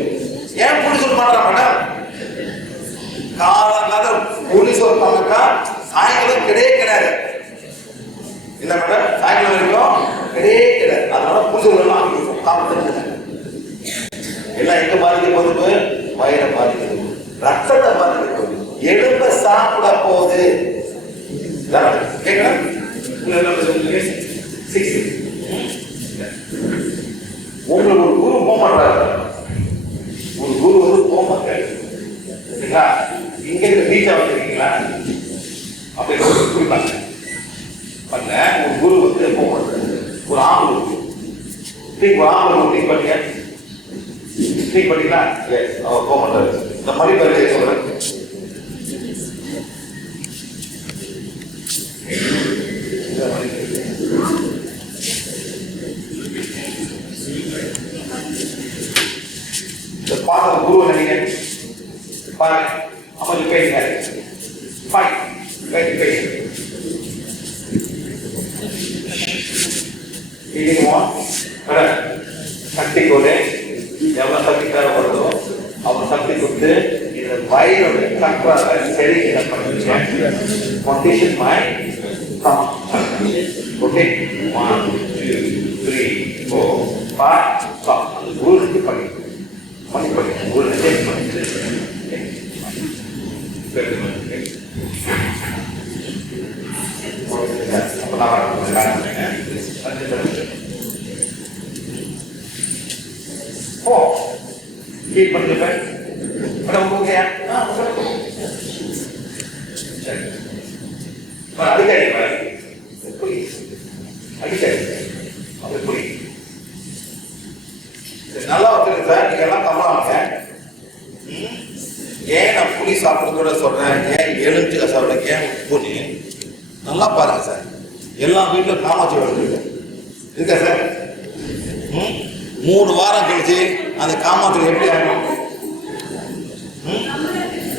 ஏன் புளிசோறு பண்றாங்க மேடம்? காலங்காலம் புளிசோறு பண்ணக்கா சாயங்காலம் கிடையாது. என்ன மேடம்? சாயங்காலம் வரைக்கும் கிடையாது. அதனால புளிசோறு எல்லாம் எல்லாம் எங்க பாதிக்க போகுது? வயிறை பாதிக்கிறது, ரத்தத்தை பாதிக்கிறது, எலும்ப சாப்பிட போகுது. உங்களுக்கு ஒரு குரு போக மாட்டாரு, ஒரு குரு வந்து போக மாட்டாரு. இங்க இருந்து ரீச்சா வச்சிருக்கீங்களா? அப்படி குறிப்பாங்க பண்ண ஒரு குரு வந்து போக மாட்டாரு. ஒரு ஆம்பளை ஒரு ஆம்பளை ட்ரீட் பண்ணீங்க, ட்ரீட் பண்ணீங்களா? அவர் போக மாட்டாரு. இந்த மதிப்பை சொல்றேன். பாருங்க குரு நினைங்க, பாருங்க அமர்ந்து பேசுங்க. ஃபைன் ரைட் பேசுங்க. சக்தி கொடு, எவ்வளவு சக்தி தேவைப்படுதோ அவன் சக்தி கொடுத்து இந்த வயிறோட கற்றாக சரி என்ன பண்ணுங்க. Condition mind okay. 1 2 3 4 5 குரு பண்ணி ஒரு நல்லா வச்சிருக்க சார். நீங்க எல்லாம் கவனிங்க. ஏன் நான் புளி சாப்பிடுறதோட சொல்றேன், ஏன் எலுமிச்சை சாப்பிட, ஏன் உப்புன்னு நல்லா பாருங்க சார். எல்லா வீட்டிலும் காமாட்சி வளர்ந்துருக்கு இருக்கா சார்? 3 வாரம் கழிச்சு அந்த காமாட்சி எப்படி ஆகணும்?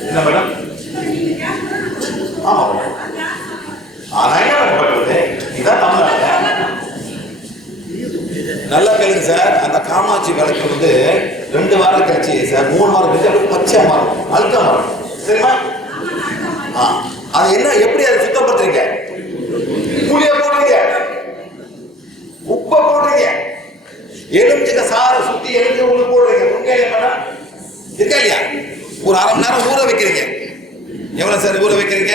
என்ன மேடம்? ஆமா மேடம். ஆனா என்ன பண்றது? இதான் தமிழ்நாடு. நல்லா கேளுங்க சார். அந்த காமாட்சி விளக்கு வந்து 2 வாரம் கழிச்சு சார், 3 வாரம் கழிச்சு பச்சை மாறும், அழுக்க மாறும். சரிமா? அது என்ன, எப்படி அதை சுத்தப்படுத்துறீங்க? புளிய போடுறீங்க, உப்பை போடுறீங்க, எலுமிச்சை சாரை சுத்தி எலுமிச்சை உள்ள போடுறீங்க. உண்மையிலே மேடம் இருக்கா இல்லையா? ஒரு 1/2 மணி நேரம் ஊற வைக்கிறீங்க. எவ்வளவு சார் ஊற வைக்கிறீங்க?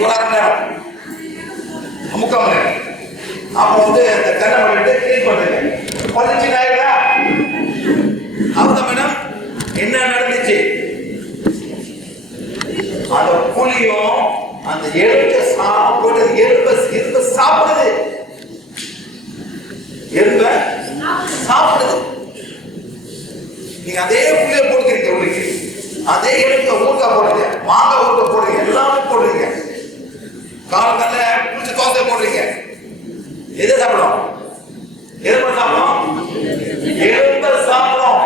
ஒரு 1/2 மணி நேரம், 3/4 மணி நேரம். அப்போ வந்து அந்த கண்ணை பண்ணிட்டு கிளீன் பண்றீங்க. பளிச்சு நாயிடா அவதான் மேடம். என்ன நடந்துச்சு? அந்த புளியும் அந்த எலும்பை சாப்பிடுறது, எலும்பை சாப்பிடுது, எலும்பை சாப்பிடுது. நீங்க அதே புளிய போட்டுக்கிறீங்க, உங்களுக்கு அதே எலும்பை ஊறுகாய் போடுறீங்க, மாங்காய் ஊறுகாய் போடுறீங்க, எல்லாமே போடுறீங்க. காலங்கள்ல புளிச்ச தோசை போடுறீங்க. எதை சாப்பிடும்? எதை சாப்பிடும்? எலும்பை சாப்பிடும்.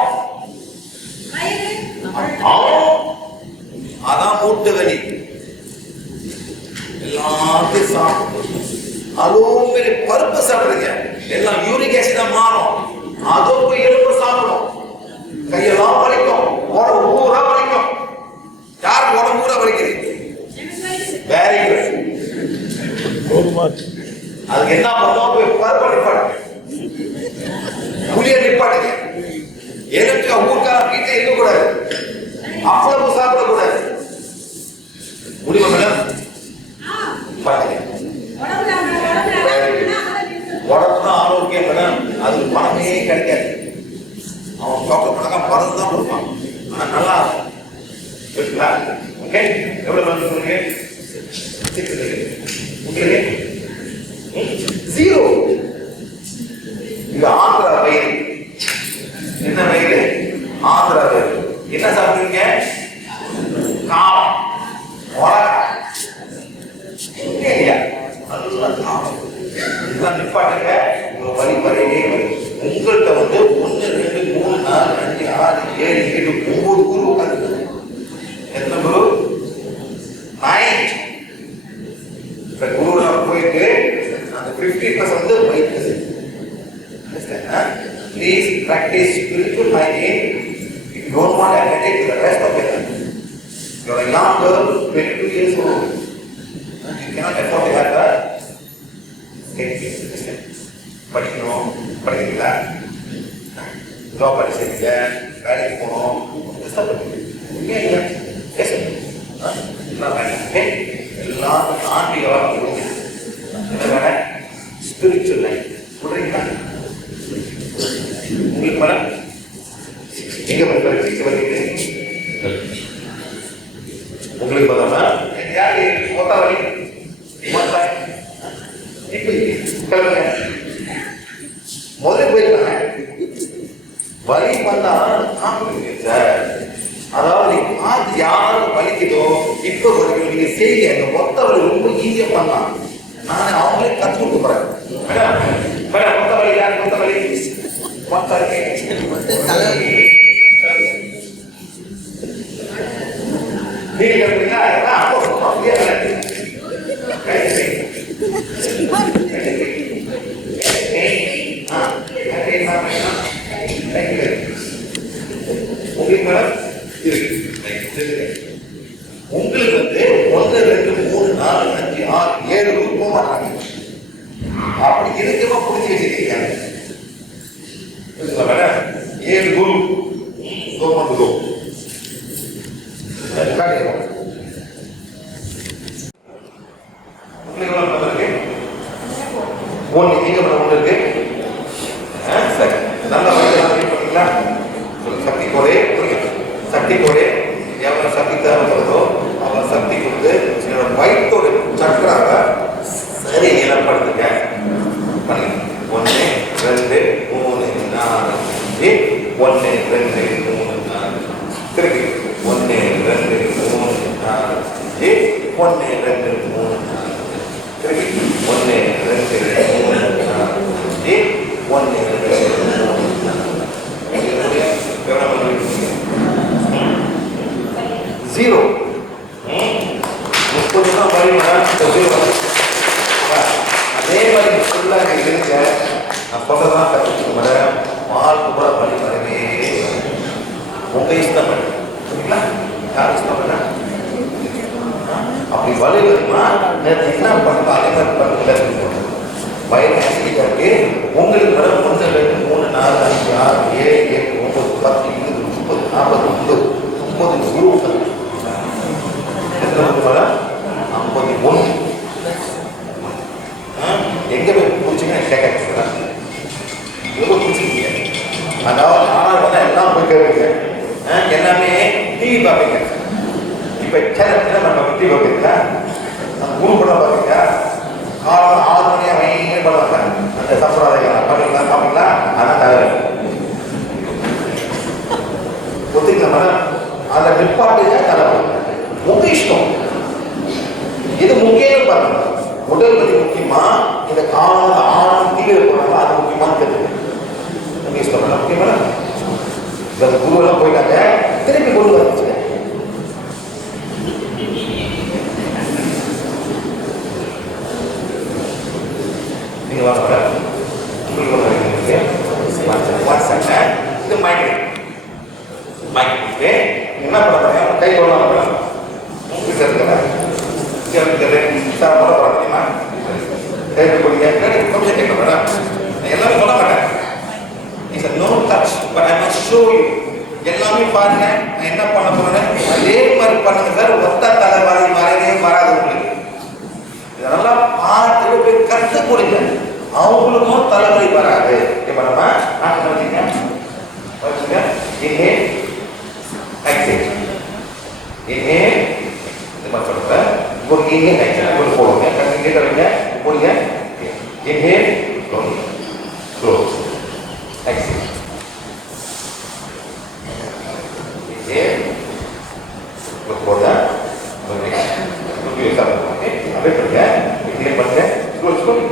அதான் மூட்டு வலி எல்லாத்தையும் சாப்பிடும். அதுவும் பெரிய பருப்பு சாப்பிடுங்க, எல்லாம் யூரிக் ஆசிடா மாறும். அதுவும் எலும்பு சாப்பிடும். கையெல்லாம் வலிக்கும், உடம்பு ஊரா வலிக்கும். யாருக்கு உடம்பு ஊரா வலிக்குது? Very good. அதுக்கு என்ன பண்ணுவோம்? பருப்பு நிப்பாட்டுங்க, புளிய நிப்பாட்டுங்க, எலுமிச்சை ஊறுகாய் வீட்டை இருக்கக்கூடாது, அப்பளம் சாப்பிடக்கூடாது. முடியுமா மேடம்? உடம்பு தான் ஆரோக்கியம் மேடம். அது பணமே கிடைக்காது. அவன் டாக்டர் பணக்கான மருந்து தான் கொடுப்பான், ஆனா நல்லா இருக்குங்களா? ஓகே. எவ்வளவு மருந்து சொல்லுங்க? 0. இது ஆந்திரா வயிறு. என்ன வயிறு? ஆந்திரா வயிறு. என்ன சாப்பிடுறீங்க? காரம், மிளகாய், இல்லையா? நல்லா காரம். இதெல்லாம் நிப்பாட்டுங்க. உங்க வழி வரையிலே உங்கள்கிட்ட வந்து 1 2 3 4 5 6 7 8 9 குரு உட்காந்துருக்கு. எத்தனை குரு? 9. இப்ப குரு போயிட்டு அந்த 50% வந்து வைத்து please practice spiritual hygiene. If you don't want to headache the rest of your life. You are a young girl, 22 years old. You cannot afford to have that. படிக்கணும், படிக்கிறீங்களா? ஜாப் படிச்சிருக்கீங்க, வேலைக்கு போகணும், எல்லாம் ஆன்மீக வாழ்க்கை. என்ன வேலை? ஸ்பிரிச்சுவல் லைஃப் சொல்றீங்களா? உங்களுக்கு மேடம் எங்க உங்களுக்கு பார்த்தோம்னா யாரு மொத்த வழி இப்ப முதல்ல போயிருக்காங்க வலி பண்ணா சார். அதாவது பார்த்து யாரும் வலிக்குதோ இப்ப நீங்க செய்ய அந்த மொத்த வழி ரொம்ப ஈஸியா பண்ணலாம். நான் அவங்களே கத்து கொடுக்க போறேன். மேடம் மொத்த வழி யார்? மொத்த வழி நீங்க உங்களுக்கு வந்து 1 2 3 4 5 6 7 போக மாட்டாங்க. அப்படி இருக்கமா புடிச்சு வச்சிருக்கீங்க. 7 குரு குரு ஒன்று எங்க ஒன்று இருக்கு. சரி, நல்லா பண்ணீங்களா? சக்தி கோடே சக்தி கோடே எவ்வளவு சக்தி தேவைப்படுதோ அவ்வளோ சக்தி கொடுத்து என்னோட வயிற்றோட சக்கராக சரி இனப்படுத்துங்க. பண்ணி 1 2 3 4 1 2 3 4 திருப்பி 1 2 3 4 1 2 3 4 திருப்பி 1 2 3 4 1 0 30 தான் வரையும்னா அதே மாதிரி ஃபுல்லாக இருக்க நான் சொல்லதான் கற்றுக்க வாழ்க்கை கூட வழி வரவே உங்க இஷ்டம் சரிங்களா? யார் இஷ்டம் பண்ண அப்படி வழி வருமா என்ன பண்ணுறோம் அதே மாதிரி பண்ணுறது வயது ஆசிரியா இருக்கு. உங்களுக்கு வர 1 2 3 4 5 6 7 8 9 10 20 30 40 50 குரு எங்க போய் பிடிச்சிங்க கேட்க பிடிச்சிருக்கீங்க. அதாவது ஆனால் எல்லாம் போய் கேட்குங்க. எல்லாமே டிவி பார்ப்பீங்க. இப்போ சேனல் நம்ம டிவி பார்ப்பீங்களா? குரு படம் பார்ப்பீங்க. காலம் 6 மணியா வைங்க பண்ணுவாங்க. அந்த சம்பிரதாயம் பண்ணீங்களா பார்ப்பீங்களா? அதான் தகவல் ஒத்துக்கலாம் மேடம். அதை நிப்பாட்டுங்க தலைவர் உங்க இஷ்டம். இது முக்கியம் பாருங்க. உடல் பத்தி முக்கியமா இந்த காலம் ஆழம் தீவிர போறாங்க அது முக்கியமானு தெரியுது. உங்க இஷ்டம் மேடம். முக்கியமான இந்த குரு எல்லாம் போயிட்டாங்க. திருப்பி கொண்டு வந்துச்சுங்க. நீங்க வாங்க இது மைண்ட் என்ன பண்ண போறீங்க? கை கொள்ளலாம் எல்லாமே சொல்ல மாட்டேன். எல்லாமே பாருங்க. நான் என்ன பண்ண போறேன் அதே மாதிரி பண்ணுங்க சார். ஒத்த தலைவாரி வரவே வராது உங்களுக்கு. இதெல்லாம் பார்த்துட்டு போய் கற்று கொடுங்க. அவங்களுக்கும் தலைவலி வராது. இப்ப நம்ம இங்கே ஒரு இங்கே ஒரு போடுங்க. இங்கே தருங்க போடுங்க. இங்கே க்ளோஸ் எக்ஸிட். இங்கே போடுங்க. அப்படியே பண்ணுங்க. இங்கே பண்ணுங்க. க்ளோஸ் பண்ணி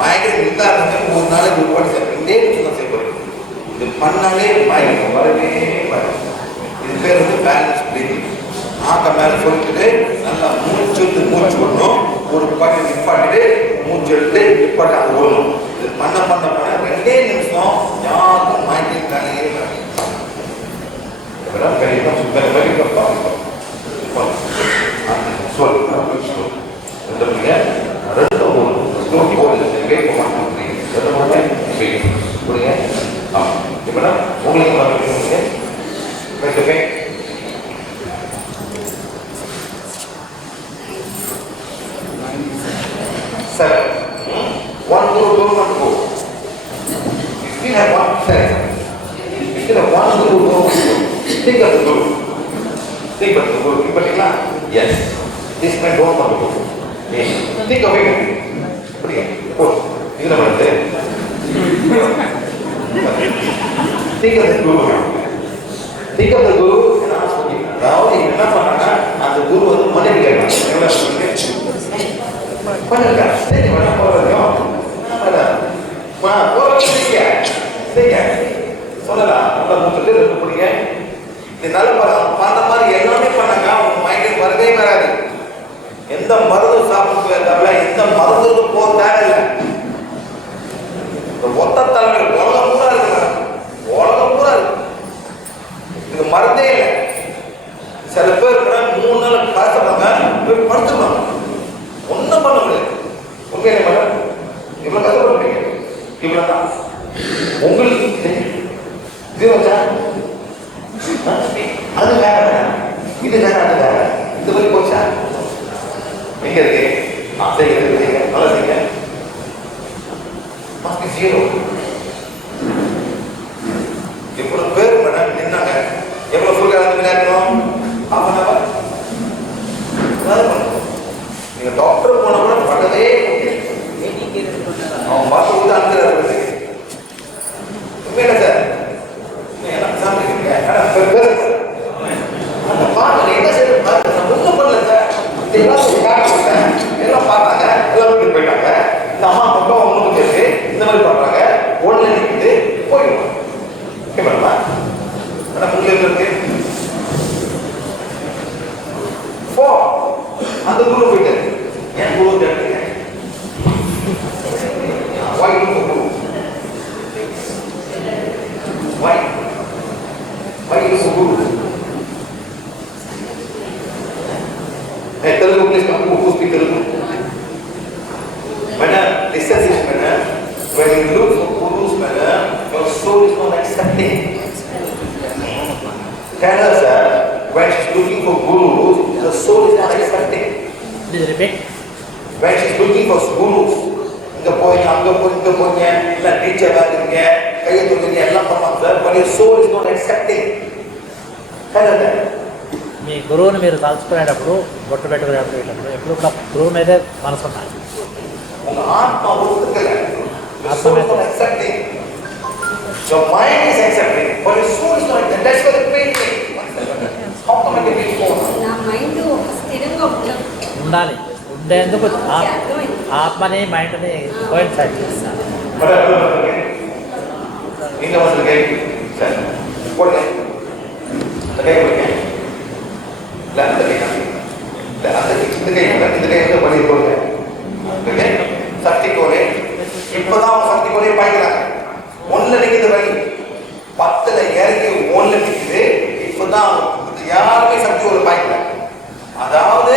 மைக்ரேன் இல்லாதவங்க ஒரு நாளைக்கு ஒரு வாட்டி சார் 2 நிமிஷம் தான் செய்வாங்க. இது பண்ணாலே மைக்ரேன் வரவே வராது. இது பேர் வந்து பேலன்ஸ் பிரீதிங். ஆக்க மேலே சொல்லிட்டு நல்லா மூச்சு விடணும். ஒரு பாட்டு நிப்பாட்டிட்டு மூச்சு எடுத்து நிப்பாட்டி அது ஓடணும். இது பண்ண 2 நிமிஷம் யாருக்கும் மைக்ரேன் தானே வராது. Think of the guru. Think of the guru. Yes. This man don't want to go. Think of him. Think of the guru. Think of the guru and ask for him. அதாவது என்ன பண்ணாங்க அந்த குரு வந்து மனைவி கேட்கலாம். பண்ணுங்க. சரி வேணா போறோம். சொல்லலாம். நல்லா மூச்சு ரெண்டு பிடிங்க. இதனால பண்ண மாதிரி எல்லாமே பண்ணாங்க. அவங்க மைண்ட் வரவே வராது. எந்த மருந்து சாப்பிட்டு தவிர எந்த மருந்து போக தேவையில்லை. ஒத்த தலைமை உலகம் பூரா இருக்கு. உலகம் பூரா இருக்கு. இது மருந்தே இல்லை. சில பேர் 3 நாள் காசுறாங்க போய் படுத்துருவாங்க. ஒன்றும் பண்ண முடியாது. உண்மையிலே மேடம் இவ்வளோ கஷ்டப்படுறீங்க. இவ்வளோதான் உங்களுக்கு இது வச்சா அது வேற இது வேற அது வேற இது மாதிரி போச்சா எங்க இருக்கு சரி இருக்கு நல்லா செய்யுங்க. ஜீரோ எவ்வளவு பேர் மேடம் நின்னாங்க. எவ்வளவு ஃபுல் கலந்து விளையாடணும். ½ நீங்க டாக்டர் போன கூட பண்ணவே அவன் பார்த்து விட்டு அனுப்புறாரு. உண்மையில சார் எல்லாம் சாப்பிட்டுருக்கீங்க. அந்த பாட்டு என்ன செய்ய ஒன்றும் பண்ணல சார். எல்லாம் பார்த்தாங்க. எல்லாம் வீட்டுக்கு போயிட்டாங்க. இந்த அம்மா பக்கம் ஒன்று பேருக்கு இந்த மாதிரி பண்றாங்க. ஒன்று நிற்குது போயிடுவாங்க. ஓகே மேடமா ஆனால் உங்களுக்கு இருக்கு அந்த குரு போயிட்டாரு. ஏன் குரு கேட்டீங்க? Why you so good? Why you so good? Hey, Telugu please come. Who speak Telugu? Madam, listen this madam. When you look for gurus, madam, your soul is not accepting. Tell her, sir, when she's looking for gurus, her soul is not accepting. Please repeat. When she's looking for gurus, இங்க போய் அங்க போய் இங்க போய் இல்ல teacher வாங்குறீங்க கையை தூக்குறீங்க எல்லாம் பண்ணுவாங்க sir. But your soul is not accepting. Correct. మీ గురువుని మీరు తలుచుకునేటప్పుడు బొట్టు పెట్టుకునేటప్పుడు ఎప్పుడు కూడా గురువు మీదే మనసు ఉండాలి. உங்க ஆத்மா ஒத்துக்கல. ஆத்மா is not accepting. Your mind is accepting, but your soul is not. That's why the pain is. How come it will go? నా మైండ్ స్థిరంగా ఉండాలి. ఉండేందుకు ఆత్మని మైండ్ని కోయిన్సైడ్ చేస్తారు. இங்க வந்து சார் போடுங்க. அந்த கை போடுங்க. இல்ல அந்த கை இல்ல அந்த இந்த கை இந்த கை வந்து பண்ணி போடுங்க. ஓகே சக்தி கோலே இப்பதான் சக்தி கோலே பாய்க்கிறாங்க. ஒன்ல நிக்குது வழி 10ல இறங்கி ஒன்ல நிக்குது. இப்பதான் யாருமே சக்தி கோலே பாய்க்கல. அதாவது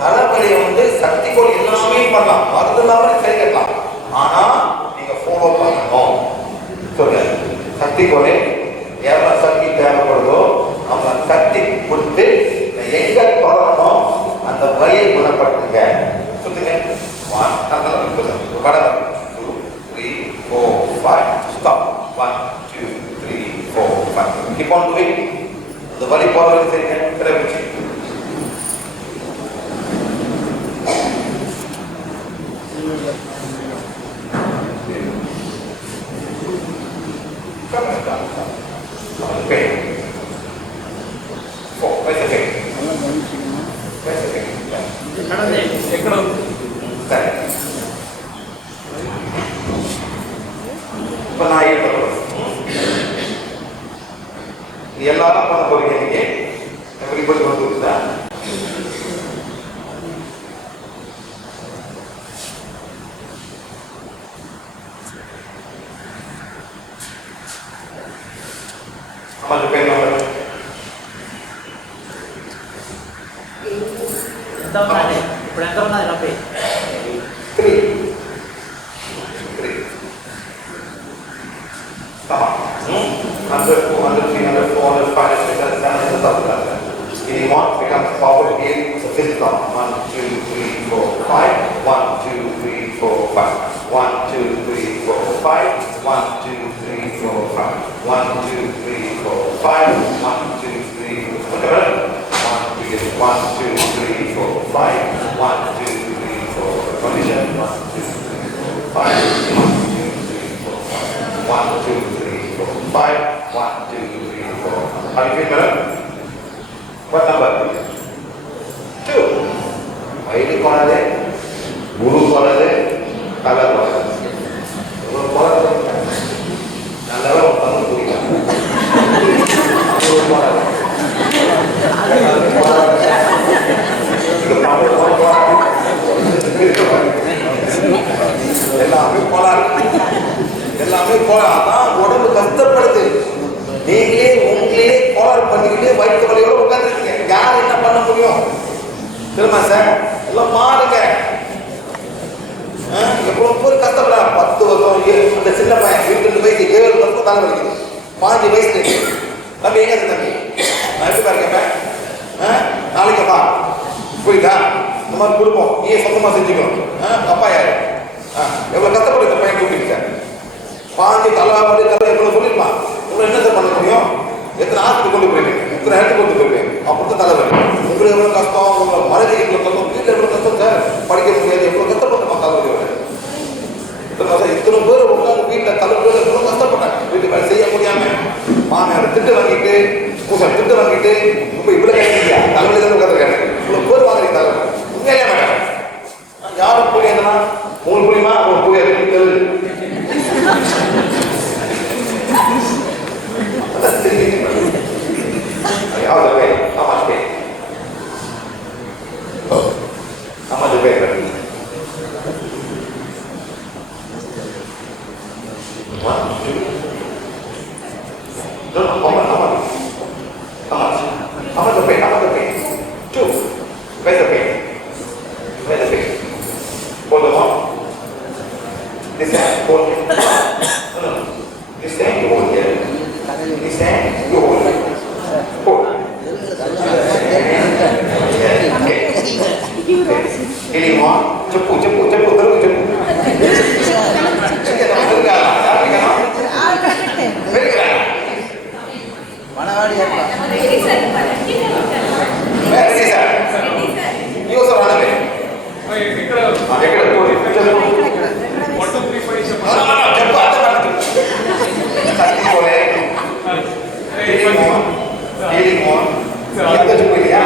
தலைவலியை வந்து சக்தி கோல் எல்லாமே பண்ணலாம். மருந்து இல்லாம சரி கட்டலாம். ஆனா நீங்க ஃபாலோ பண்ணணும். சொல்லுங்க சக்தி கோலே எவ்வளவு சக்தி தேவைப்படுதோ நம்ம சக்தி கொடுத்து எங்க தொடரணும் அந்த வழியை குணப்படுத்துங்க. சொல்லுங்க 1 2 3 4 5 stop 1 2 3 4 5 keep on doing. அந்த வழி போறது சரிங்க. கரெக்ட். ఎక్కడ இப்போ நான் ஈடுபடுறேன். இது எல்லாரும் பண்ண போறீங்க. இன்னைக்கு everybody want to do that? How much pay number? ఎంత ఉన్నది ఇప్పుడు ఎంత ఉన్నది నొప్పి? 3. Come on. 100, 200, 300, 400, 500, 600, 700, 1000. If you want to become power again, so physical. 1, 2, 3, 4, 5. 1, 2, 3, 4, 5. 1, 2, 3, 4, 5. 1, 2, 3, 4, 5. 1, 2, 3, 4, 5. 1, 2, 3, 4, 5. 1, 2, 3, 4, 5. 1, 2, 3, 4, condition. 1, 2, 3, 4, 5. 1, 2, 3, 4, 5. 1, 2, 3, 4, 5. 1, 2, 3, 4. How do you feel better? What number? 2. Why corner? Guru corner? Color corner? Guru corner? Nalla ottanu puriyala. Guru corner. எல்லாமே கோளாறு உடம்பு கஷ்டப்படுது. நீங்களே உங்களே கோளாறு பண்ணிக்கிட்டு வயிற்று வலியோட உட்காந்துருக்கீங்க. யார் என்ன பண்ண முடியும்? தெரியுமா சார்? எல்லாம் மாறுங்க. எவ்வளோ பேர் கஷ்டப்படுறாங்க. 10 வருஷம் அந்த சின்ன பையன் 22 வயசு 7 வருஷம் தலை வலிக்குது. 5 வயசுல தம்பி எங்க தம்பி நான் எப்படி இருக்கேன்? நாளைக்கு வா புரியுதா? இந்த மாதிரி கொடுப்போம். நீயே சொந்தமாக செஞ்சுக்கணும். அப்பா யாரு? எவ்வளோ கஷ்டப்பட்டு இந்த பையன் கூப்பிட்டு பாஞ்சு தலை எவ்வளோ சொல்லிருப்பான். உங்களை என்ன பண்ண முடியும்? எத்தனை ஆற்றுக்கு கொண்டு போயிருக்கீங்க, எத்தனை இடத்துக்கு கொண்டு போயிருக்கீங்க. அப்படித்தான் தலைவலி. உங்களுக்கு எவ்வளோ கஷ்டம், உங்களை மழை எவ்வளோ கஷ்டம், வீட்டில் எவ்வளோ கஷ்டம் சார், படிக்க முடியாது, எவ்வளோ கஷ்டப்பட்டோமா தலைவலி வர. இத்தனை பேர் உட்காந்து வீட்டில் தலைவலி எவ்வளோ கஷ்டப்பட்டாங்க. வீட்டு வேலை செய்ய முடியாம மாமியார் திட்டு வாங்கிட்டு பூசன் திட்டு வாங்கிட்டு இப்போ இவ்வளோ கேட்கலையா தலைவலி தான் உட்காந்துருக்காங்க. இவ்வளோ பேர் வாங்குறீங்க தலைவலி உண்மையிலே மேடம். யாரும் புரியாதுன்னா உங்களுக்கு புரியுமா? உங்களுக்கு புரியாது தெரியுது. How's the pay? How much pay? How much pay? 1, 2. No, how much? How much? How much? How much the pay? How much the pay? 2. Where's the pay? Where's the pay? Hold the one. This hand, hold it. No. This hand, you hold it. This hand, you hold it. Hold. Ini mau cepu terus cepu. Mana wadi apa? Ready sir. You also run away. Ekada podi. 1, 2, 3, 4. Cepu ada mana? Satu boleh. Ini mau. Kita cepu ya.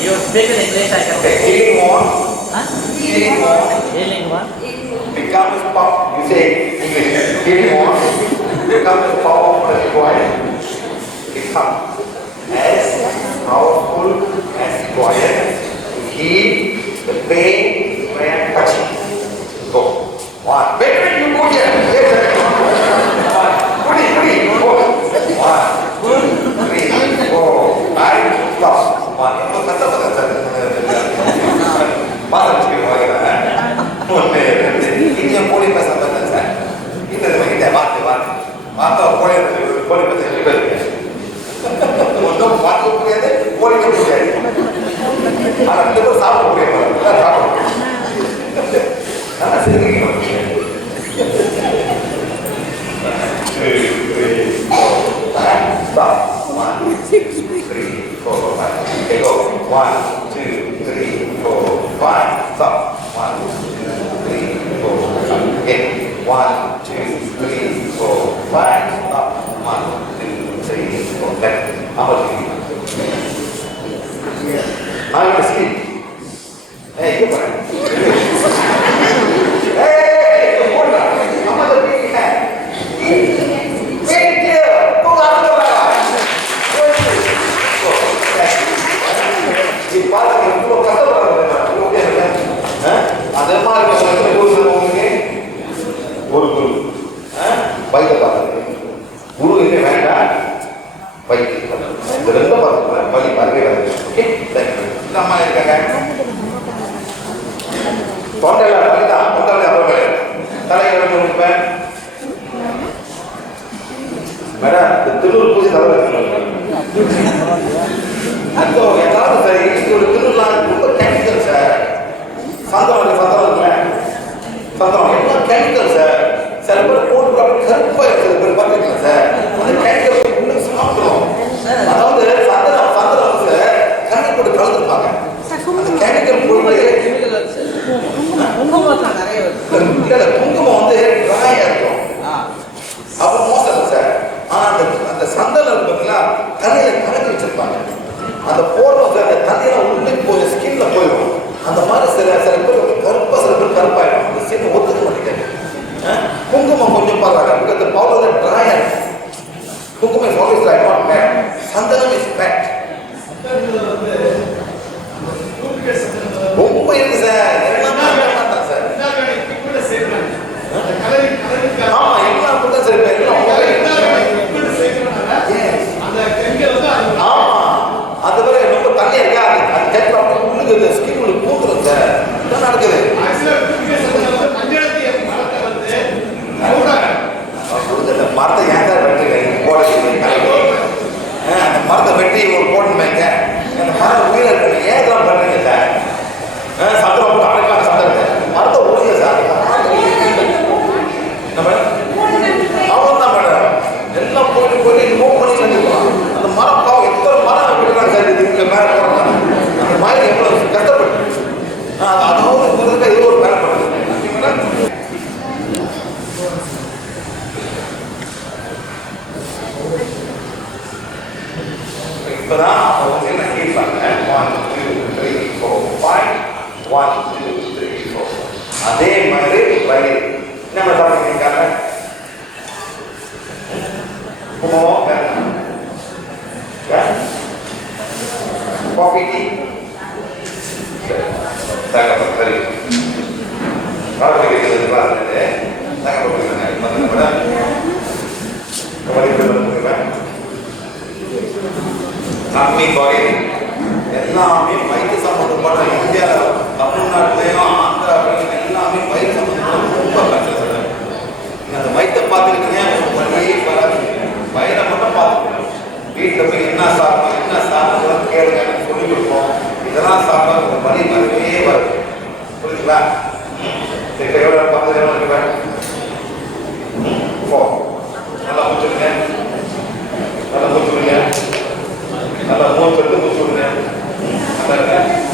You speak in English, I can say. Healing one. Healing one. Becomes power. You say English. Healing one. Becomes powerful as quiet. Become as powerful as quiet to heal the pain when touching. Go. 1. Wait, you go here. Put it. Go. 1, 2, 3, 4, 5, stop. 1. Masa cikgu orang ini yang boleh pasal betul saya. Ini adalah kita mata boleh pasal level. Untuk mata boleh ada boleh boleh. Anak kita bersama boleh kita sama. Anak sendiri. 2, 3, 4, 5. Stop. 1, 2, 3, 4, 5. Okay, go. 1, 2, 3, 4, 5. Stop. 1, 2, 3, 4, 5. Okay. 1, 2, 3, 4, 5. Stop. 1, 2, 3, 4. Left. How much do you need? Now you sleep. Hey, come on. Hey, come on. How much தொண்டையில் பண்ணிதான் தொண்டை அப்புறமே தலையை வந்து முடிப்பேன் madam இந்த திருநூறு பூஜை தவிர அப்போ ஏதாவது சார் ஒரு திருநூறுலாம் ரொம்ப கெமிக்கல் சார் சந்தனம் இருக்குல்ல சந்தனம் எல்லாம் கெமிக்கல் சார் சில பேர் போட்டு கருப்பாக சில பேர் பார்த்துருக்கலாம் சார் அந்த கெமிக்கல் இன்னும் சாப்பிடுவோம் அதாவது சந்தனம் சார் கண்ணை போட்டு கலந்துருப்பாங்க அந்த கெமிக்கல் குங்குமம் வந்து ட்ராயாக இருக்கும் அப்புறம் மோசம் சார் ஆனால் அந்த சந்தனம் பார்த்தீங்கன்னா தண்ணியில் கலக்கி வச்சிருப்பாங்க அந்த போடுறோம் சார் அந்த தண்ணியெல்லாம் உள்ளுக்கு போய் ஸ்கின்ல போயிடும் அந்த மாதிரி சில பேர் கருப்பாக சில பேர் கருப்பாயிடும் அந்த ஸ்கின் ஒத்துக்க மாட்டேங்குது குங்குமம் கொஞ்சம் பரவாயில்ல பிகாஸ் பவுடர் ட்ராயாக இருக்கும் kumkum is always dry not bad santhanam is bad ரொம்ப இருக்கு சார் எல்லாமே மாட்டான் சார் ஆமா எல்லாம் அப்படிதான் சார் ஆமா அது வரை ரொம்ப தண்ணியா இருக்கா அது கேட்கலாம் உள்ளுக்கு ஸ்கின் உள்ள பூந்துரும் சார் என்ன நடக்குது மரத்தை ஏன் சார் வெட்டுறீங்க போட அந்த மரத்தை வெட்டி ஒரு போடணுமேங்க அந்த மரம் உயிரை இருக்கு ஏன் இதெல்லாம் பண்றீங்க சார் சத்திரம் போட்டு அடைக்கான சத்திரத்தை மரத்தை ஒழுங்க சார் அவ்வளோதான் மேடம் எல்லாம் போயிட்டு மூவ் பண்ணி செஞ்சுக்கலாம் அந்த மரம் பாவம் எத்தனை மரம் விட்டுறாங்க சார் இதுக்கு மேலே போடுறாங்க அந்த மாதிரி எவ்வளோ கஷ்டப்பட்டு அதாவது இது ஒரு மேலே பண்ணுறது இப்போதான் அவங்க என்ன கேட்பாங்க 1 2 3 4 5 1 2 3 4 அதே மாதிரி வயிறு நம்ம சாப்பிட்டுருக்காங்க காஃபி டீ தகவல் சரி காஃபி கிடைக்கிறது கிளாஸ் தகவல் நம்மி பாடி எல்லாமே வயிற்று சம்பந்தப்பட்ட இந்தியாவில் தமிழ்நாட்டிலையும் ஆந்திராவிலையும் எல்லாமே வயிற்று சம்பந்தப்பட்ட ரொம்ப பிரச்சனை நீங்கள் அந்த வயிற்றை பார்த்துக்கிட்டீங்க வழியே வராது வயிறை மட்டும் பார்த்துக்கணும் வீட்டில் போய் என்ன சாப்பிடணும் கேளுங்க எனக்கு சொல்லிக் கொடுப்போம் இதெல்லாம் சாப்பிட்டா உங்கள் வலி வரவே வருது புரியுதுங்களா சரி எவ்வளோ 10 எவ்வளோ இருக்கேன் 4 நல்லா முடிச்சுடுங்க நல்லா மூச்சு விடுங்க நல்லா மூச்சு விட்டு மூச்சு விடுங்க நல்லா இருக்க